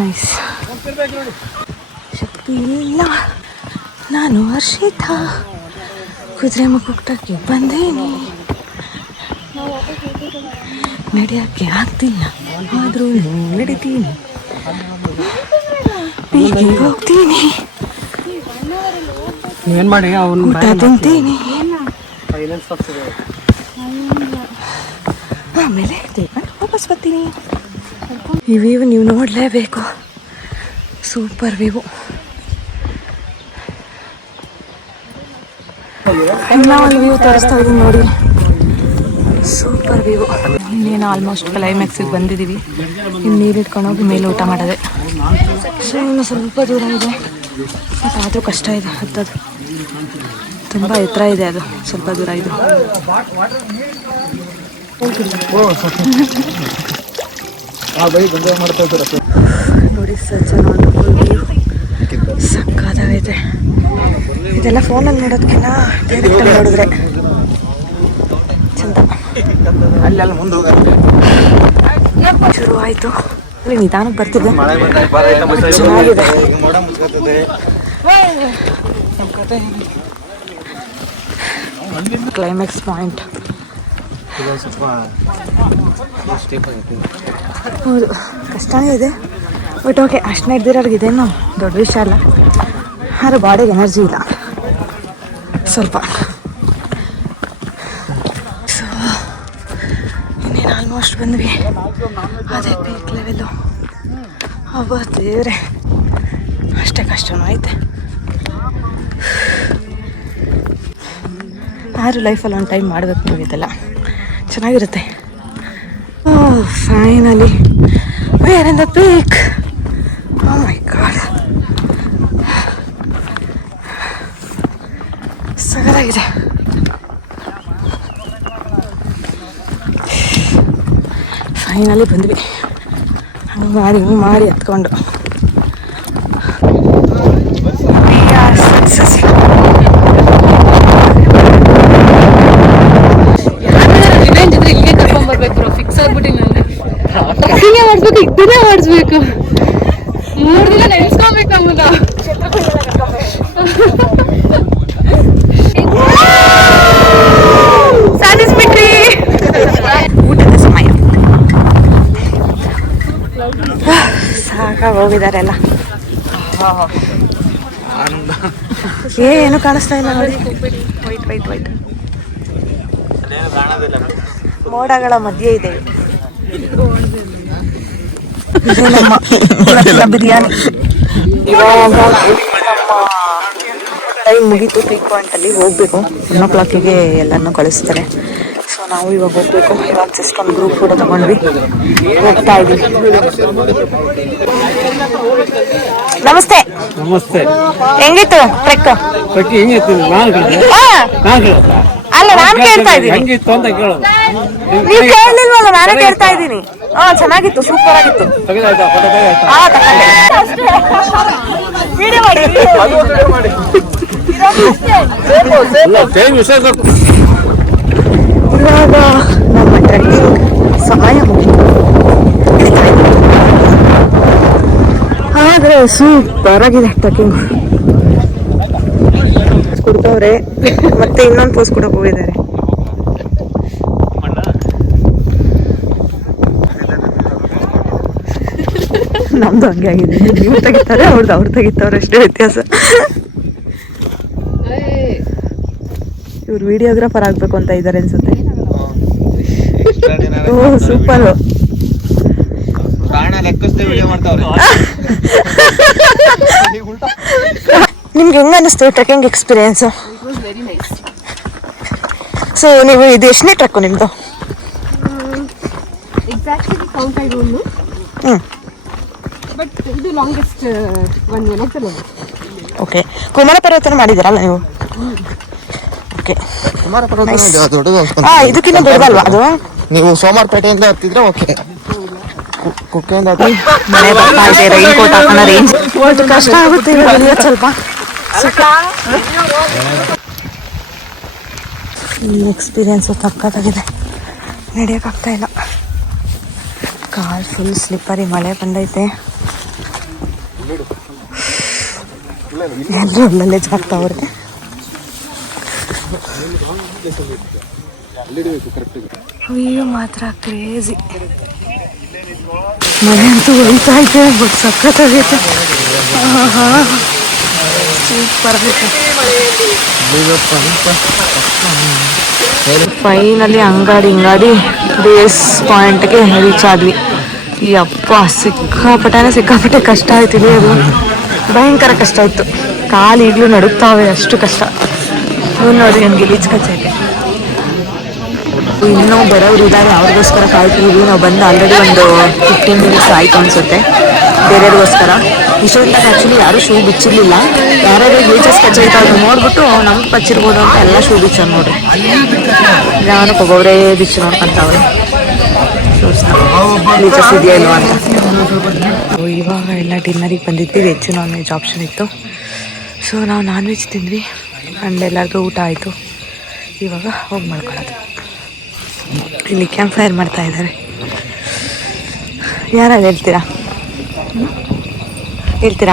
ನೈಸ್. ಶಕ್ತಿ ಇಲ್ಲ, ನಾನು ಹರ್ಷಿತ ಕುದುರೆಮುಖಕ್ಕೆ ಬಂದೇನೆ. ನಡೆಯೋಕ್ಕೆ ಆಗ್ತಿಲ್ಲ, ಆದರೂ ನಡಿತೀನಿ, ಬೀದಿಗೆ ಹೋಗ್ತೀನಿ, ಏನ್ ಮಾಡಿ ಊಟ ತಿಂತೀನಿ, ಆಮೇಲೆ ತಗೊಂಡು ವಾಪಸ್ ಬರ್ತೀನಿ. ಈ ವ್ಯೂ ನೀವು ನೋಡಲೇಬೇಕು, ಸೂಪರ್ ವ್ಯೂ. ಇನ್ನೂ ಒಂದು ವ್ಯೂ ತೋರಿಸ್ತಾ ಇದ್ದೀನಿ ನೋಡಿ, ಸೂಪರ್ ವ್ಯೂ. ಇನ್ನೇನು ಆಲ್ಮೋಸ್ಟ್ ಕ್ಲೈಮ್ಯಾಕ್ಸಿಗೆ ಬಂದಿದ್ದೀವಿ. ಇನ್ನು ನೀರು ಇಟ್ಕೊಂಡೋಗಿ ಮೇಲೆ ಊಟ ಮಾಡೋದೆ. ಸೊ ಇನ್ನು ಸ್ವಲ್ಪ ದೂರ ಇದೆ, ಮತ್ತು ಆದರೂ ಕಷ್ಟ ಇದೆ ಹತ್ತದು. ತುಂಬ ಎತ್ತರ ಇದೆ, ಅದು ಸ್ವಲ್ಪ ದೂರ ಇದು. ನೋಡಿ ಸಜ್ಜನ ಸಕ್ಕದಾಗೈತೆ. ಇದೆಲ್ಲ ಫೋನಲ್ಲಿ ನೋಡೋದಕ್ಕಿಂತ ಡೈರೆಕ್ಟಲ್ಲಿ ನೋಡಿದ್ರೆ ಚಂದ. ಅಲ್ಲಿ ಮುಂದೆ ಶುರು ಆಯಿತು, ಅಲ್ಲಿ ನಿಧಾನಕ್ಕೆ ಬರ್ತಿದೆ. Climax point. ಹೌದು, ಕಷ್ಟನೇ ಇದೆ, ಬಟ್ ಓಕೆ. ಅಷ್ಟು ನಡೆದಿರೋರ್ಗೆ ಇದೇನು ದೊಡ್ಡ ವಿಷಯ ಅಲ್ಲ, ಆದ್ರೆ ಬಾಡಿಗೆ ಎನರ್ಜಿ ಇಲ್ಲ ಸ್ವಲ್ಪ. ಸೊ ಇನ್ನೇನು ಆಲ್ಮೋಸ್ಟ್ ಬಂದ್ವಿ, ಅದೇ ಪೀಕ್ ಲೆವೆಲ್ಲು. ಅಬ್ಬಾ ದೇವ್ರೆ, ಅಷ್ಟೇ ಕಷ್ಟನೂ ಐತೆ. ಯಾರು ಲೈಫಲ್ಲಿ ಒಂದು ಟೈಮ್ ಮಾಡಬೇಕು ನೀವು ಇದೆಲ್ಲ, ಚೆನ್ನಾಗಿರುತ್ತೆ. Oh finally we are in the peak. Oh my god, ಸಗದಾಗಿದೆ. ಫೈನಲಿ ಬಂದ್ವಿ, ಹಂಗೆ ಮಾಡಿ ಹತ್ಕೊಂಡು. We are successful. ಇಲ್ಲಿಗೆ ಕರ್ಕೊಂಡ್ ಬರ್ಬೇಕು, ಫಿಕ್ಸ್ ಆಗ್ಬಿಟ್ಟು ಹಿಂಗೆ ಮಾಡಿಸ್ಬೇಕು, ಇದನ್ನೇ ಮಾಡಿಸ್ಬೇಕು. 3 ದಿನ ನೆನ್ಸ್ಕೊಬೇಕು ನಮ್ಮನ್ನ. ಸಾಧಿಸ್ಬಿಟ್ರಿ. ಊಟದ ಸಮಯ, ಸಾಕಾಗಿ ಹೋಗಿದ್ದಾರೆ ಎಲ್ಲ. ಏನು ಕಾಣಿಸ್ತಾ ಇಲ್ಲ ನೋಡಿ, ವೈಟ್ ವೈಟ್ ವೈಟ್ ಮೋಡಗಳ ಮಧ್ಯೆ ಇದೆ. ಇದು ನಮ್ಮ ಬಿರಿಯಾನಿ. ಇವಾಗ ಟೈಮ್ ಮುಗೀತು, ಪೀಕ್ ಪಾಯಿಂಟಲ್ಲಿ ಹೋಗಬೇಕು. 1 o'clock ಎಲ್ಲನೂ ಕಳಿಸ್ತಾರೆ. ಸೊ ನಾವು ಇವಾಗ ಹೋಗಬೇಕು. ಇವಾಗ ಜಸ್ಟ್ ಒಂದು ಗ್ರೂಪ್ ಫೋಟೋ ತಗೊಂಡ್ವಿ, ಹೋಗ್ತಾ ಇದ್ದೀವಿ. ನಮಸ್ತೆ. ನಮಸ್ತೆ. ಹೆಂಗಿತ್ತು ಟ್ರೆಕ್? ಅಲ್ಲ, ನಾನು ಕೇಳ್ತಾ ಇದ್ದೀನಿ. ಹೆಂಗಿತ್ತು ಅಂತ ಕೇಳೋದು. ನೀವು ಕೇಳಲಿಲ್ವಲ್ಲ, ನಾನೇ ಕೇಳ್ತಾ ಇದ್ದೀನಿ. ಹಾ ಚೆನ್ನಾಗಿತ್ತು, ಸೂಪರ್ ಆಗಿತ್ತು. ಹಾ ತಗೊಂಡೆ. ವಿಡಿಯೋ ಮಾಡಿ. ಇವಾಗ ನಮ್ಮ ಟ್ರೆಕ್ಕಿಂಗ್ ಸಮಯ ಮುಗಿತು. ಆದ್ರೆ ಸೂಪರ್ ಆಗಿದೆ ಟ್ರೆಕ್ಕಿಂಗ್. ಕೊಡ್ತವ್ರೆ ಮತ್ತೆ ಇನ್ನೊಂದು ಪೋಸ್ ಕೊಡಕ್ ಹೋಗಿದ್ದಾರೆ. ನಮ್ದು ಹಂಗೆ ಆಗಿದೆ, ನೀವು ತೆಗಿತಾರೆ ಅವ್ರದ್ದು ಅವ್ರು ತೆಗಿತಾವ್ರೆ, ಅಷ್ಟೇ ವ್ಯತ್ಯಾಸ. ಇವ್ರು ವಿಡಿಯೋಗ್ರಾಫರ್ ಆಗ್ಬೇಕು ಅಂತ ಇದ್ದಾರೆ ಅನ್ಸುತ್ತೆ. ಓ ಸೂಪರ್. ನಿಮ್ಗೆ ಹೆಂಗ ಅನಿಸ್ತು ಟ್ರೆಕ್ಕಿಂಗ್ ಎಕ್ಸ್ಪೀರಿಯನ್ಸ್? ಸೊ ನೀವು ಇದು ಎಷ್ಟನೇ ಟ್ರೆಕ್ಕು ನಿಮ್ದು? ಓಕೆ, ಕುಮಾರ ಪರ್ವತನ ಮಾಡಿದ್ದೀರಲ್ಲ ನೀವು? ಓಕೆ, ಇದಕ್ಕಿಂತ ದೊಡ್ಡದಲ್ವಾ ಅದು? ನೀವು ಸೋಮಾರಪೇಟೆಯಿಂದ ಹತ್ತಿದ್ರೆ ಓಕೆ. ಕುಕ್ಕೆಯಿಂದ ಮಳೆ ಬರ್ತಾ ಇದೆ, ರೈನ್ ಕೋಟ್ ಹಾಕೋಣ, ರೇಂಜ್ ಕಷ್ಟ ಆಗುತ್ತೆ ಇವಾಗ ಸ್ವಲ್ಪ. ಈ ಎಕ್ಸ್ಪೀರಿಯನ್ಸು ತಕ್ಕತ್ತಾಗಿದೆ, ನಡೆಯೋಕ್ಕಾಗ್ತಾ ಇಲ್ಲ. ಕಾಲ್ ಫುಲ್ ಸ್ಲಿಪ್ಪರಿ, ಮಳೆ ಬಂದೈತೆ, ಎಲ್ಲರೂ ಒಳ್ಳೊಳ್ಳೆ ಜಾಗ್ತಾವ್ರೆ. ವ್ಯೂ ಮಾತ್ರ ಕ್ರೇಜಿ. ಮಳೆ ಅಂತೂ ಹೊಯ್ತಾ ಐತೆ, ಬಟ್ ಸಖತ್ತಾಗೈತೆ. ಸೂಪರ್ ಆಗೈತೆ. ಫೈನಲಿ ಅಂಗಾಡಿ ಬೇಸ್ ಪಾಯಿಂಟ್ಗೆ ರೀಚ್ ಆದ್ವಿ. ಈ ಅಪ್ಪ ಸಿಕ್ಕಾಪಟ್ಟೆ ಕಷ್ಟ ಆಯ್ತು. ಅದು ಭಯಂಕರ ಕಷ್ಟ ಇತ್ತು, ಕಾಲು ಈಗಲೂ ನಡುಕ್ತಾವೆ, ಅಷ್ಟು ಕಷ್ಟ. ನೋಡಿ ನನಗೆ ರೀಚ್ ಕಚ್ಚೈತೆ. ಇನ್ನೂ ಬರೋರು ಇದ್ದಾರೆ, ಅವ್ರಿಗೋಸ್ಕರ ಕಾಯ್ತಿದ್ದೀವಿ. ನಾವು ಬಂದು ಆಲ್ರೆಡಿ ಒಂದು 15 ಮಿನಿಟ್ಸ್ ಆಯಿತು ಅನಿಸುತ್ತೆ ಬೇರೆಯವ್ರಿಗೋಸ್ಕರ. ಇಷ್ಟೊಂದಾಗ ಆ್ಯಕ್ಚುಲಿ ಯಾರೂ ಶೂ ಬಿಚ್ಚಿರಲಿಲ್ಲ. ಯಾರ್ಯಾರು ಬೀಚಸ್ ಕಚ್ಚಿರ್ತಾರೆ ನೋಡ್ಬಿಟ್ಟು ನಮ್ಗೆ ಕಚ್ಚಿರ್ಬೋದು ಅಂತ ಎಲ್ಲ ಶೂ ಬಿಚ್ಚ ನೋಡ್ರಿ. ನಾನು ಒಬ್ಬೊಬ್ಬರೇ ಬಿಚ್ಚು ನೋಡ್ಕೊಂತವ್ರೆ ಬೀಚಸ್ ಇದೆಯಾ ಇಲ್ವಾ ಅಂತ. ಇವಾಗ ಎಲ್ಲ ಡಿನ್ನರಿಗೆ ಬಂದಿದ್ವಿ. ವೆಜ್ ನಾನ್ ವೆಜ್ ಆಪ್ಷನ್ ಇತ್ತು. ಸೊ ನಾವು ನಾನ್ ವೆಜ್ ತಿಂದ್ವಿ ಆ್ಯಂಡ್ ಎಲ್ಲರಿಗೂ ಊಟ ಆಯಿತು. ಇವಾಗ ಹೋಗಿ ಮಾಡ್ಕೊಳ್ಳೋದು. ಇಲ್ಲಿ ಕ್ಯಾಂಪ್ ಫೈರ್ ಮಾಡ್ತಾ ಇದ್ದಾರೆ. ಯಾರು ಹೇಳ್ತೀರಾ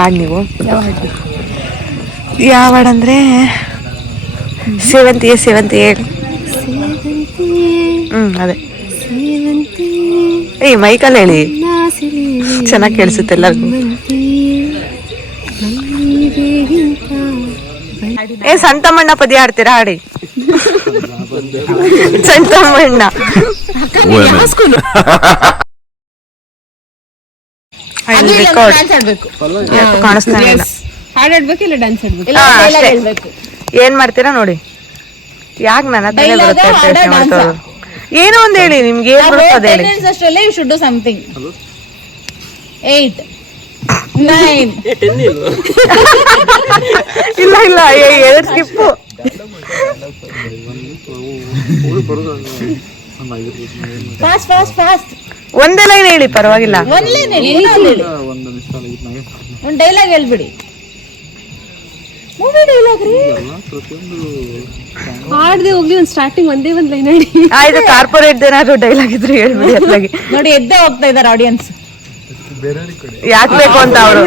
ಆಡ್ ನೀವು? ಯಾವ ಹಾಡು ಅಂದರೆ ಸೇವಂತಿಯೇ ಹೇಳಿ. ಅದೇ ಮೈಕಲ್ಲಿ ಹೇಳಿ, ಚೆನ್ನಾಗಿ ಕೇಳಿಸುತ್ತೆ ಎಲ್ಲರಿಗೂ. ಸಂತಮ್ಮಣ್ಣ ಪದ್ಯ ಆಡ್ತೀರಾ? ಹಾಡಿ ಸಂತಮ್ಮಣ್ಣ. ಏನ್ ಮಾಡ್ತೀರಾ ನೋಡಿ. ಯಾಕೆ ನನ್ನ ಹತ್ರನೇ ಬರುತ್ತೆ ಪ್ರಶ್ನೆ ಮಾಡ್ತಾರೆ. ಏನೋ ಒಂದ್ ಹೇಳಿ, ನಿಮ್ಗೆ ಏನ್ ಬರುತ್ತೆ ಹೇಳಿ. You should do something. 8 9 ಇಲ್ಲ 2 ಸ್ಕಿಪ್ಪು. ಫಾಸ್ಟ್ ಒಂದೇ ಲೈನ್ ಹೇಳಿ, ಪರವಾಗಿಲ್ಲ. ಒಂದು ಡೈಲಾಗ್ ಹೇಳ್ಬಿಡಿ. ಹಾಡ್ದೆ ಹೋಗ್ಲಿ, ಒಂದು ಸ್ಟಾರ್ಟಿಂಗ್ ಒಂದೇ ಒಂದು ಲೈನ್ ಹೇಳಿ. ಆಯ್ತು, ಕಾರ್ಪೊರೇಟ್ ಏನಾದ್ರು ಡೈಲಾಗ್ ಇದ್ರೆ ಹೇಳ್ಬಿಡಿ. ಅದ್ಲಾಗಿ ನೋಡಿ ಎದ್ದೇ ಹೋಗ್ತಾ ಇದಾರೆ ಆಡಿಯನ್ಸ್. ಯಾಕೆ ಬೇಕು ಅಂತ ಅವರು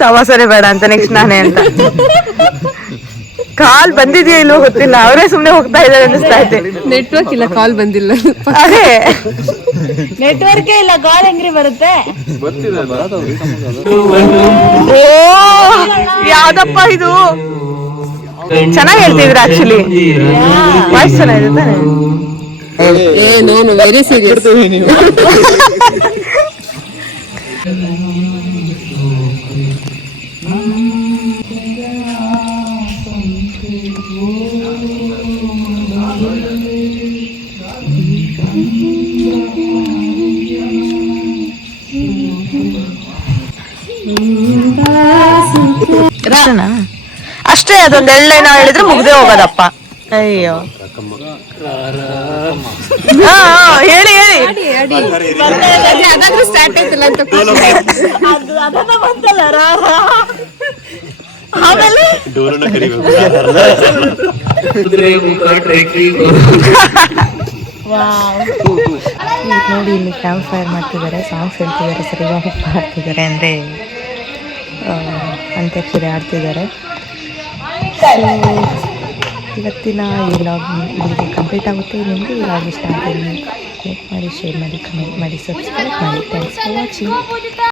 ಸವಾಸನೆ ಬೇಡ ಅಂತ ನೆಕ್ಸ್ಟ್ ನಾನೇ ಅಂತ. ಕಾಲ್ ಬಂದಿದೆಯಾ ಇಲ್ವೋ ಗೊತ್ತಿಲ್ಲ, ಅವರೇ ಸುಮ್ನೆ ಹೋಗ್ತಾ ಇದ್ದಾರೆ ಅನ್ನಿಸ್ತಾ ಇದೆ. ನೆಟ್ವರ್ಕ್ ಇಲ್ಲ, ಕಾಲ್ ಬಂದಿಲ್ಲ. ಅದೇ ನೆಟ್ವರ್ಕೇ ಇಲ್ಲ, ಕಾಲ್ ಹೆಂಗ್ರಿ ಬರುತ್ತೆ? ಓ ಯಾವ್ದಪ್ಪ ಇದು, ಚೆನ್ನಾಗಿ ಹೇಳ್ತಿದ್ರ. ಆಕ್ಚುಲಿ ವಾಯ್ಸ್ ಚೆನ್ನಾಗಿದೆ ತಾನೆ. Very serious. ಅಷ್ಟೇ, ಅದೊಂದು 2 ಲೈನ್ ಹೇಳಿದ್ರೆ ಮುಗ್ದೇ ಹೋಗೋದಪ್ಪ. ಅಯ್ಯೋ ಹೇಳಿ ಅದಾದ್ರೂ ಸ್ಟಾರ್ಟ್ ಆಯ್ತಲ್ಲ ಅಂತ ಆಮೇಲೆ ನೋಡಿ ಇಲ್ಲಿ ಕ್ಯಾಂಪ್ ಫೈರ್ ಮಾಡ್ತಿದ್ದಾರೆ, ಸಾಂಗ್ಸ್ ಹೇಳ್ತಿದ್ದಾರೆ, ಸರಿಯಾಗಿ ಮಾಡ್ತಿದ್ದಾರೆ ಅಂದರೆ ಅಂತ್ಯಾಕ್ಷರಿ ಆಡ್ತಿದ್ದಾರೆ. ಸೊ ಇವತ್ತಿನ ಈ ವ್ಲಾಗ್ ಇಲ್ಲಿಗೆ ಕಂಪ್ಲೀಟ್ ಆಗುತ್ತೆ. ನಿಮಗೆ ಈ ವ್ಲಾಗ್ ಇಷ್ಟ ಆದರೆ ಲೈಕ್ ಮಾಡಿ, ಶೇರ್ ಮಾಡಿ, ಕಮೆಂಟ್ ಮಾಡಿ, ಸಬ್ಸ್ಕ್ರೈಬ್ ಮಾಡಿ. Thanks for watching.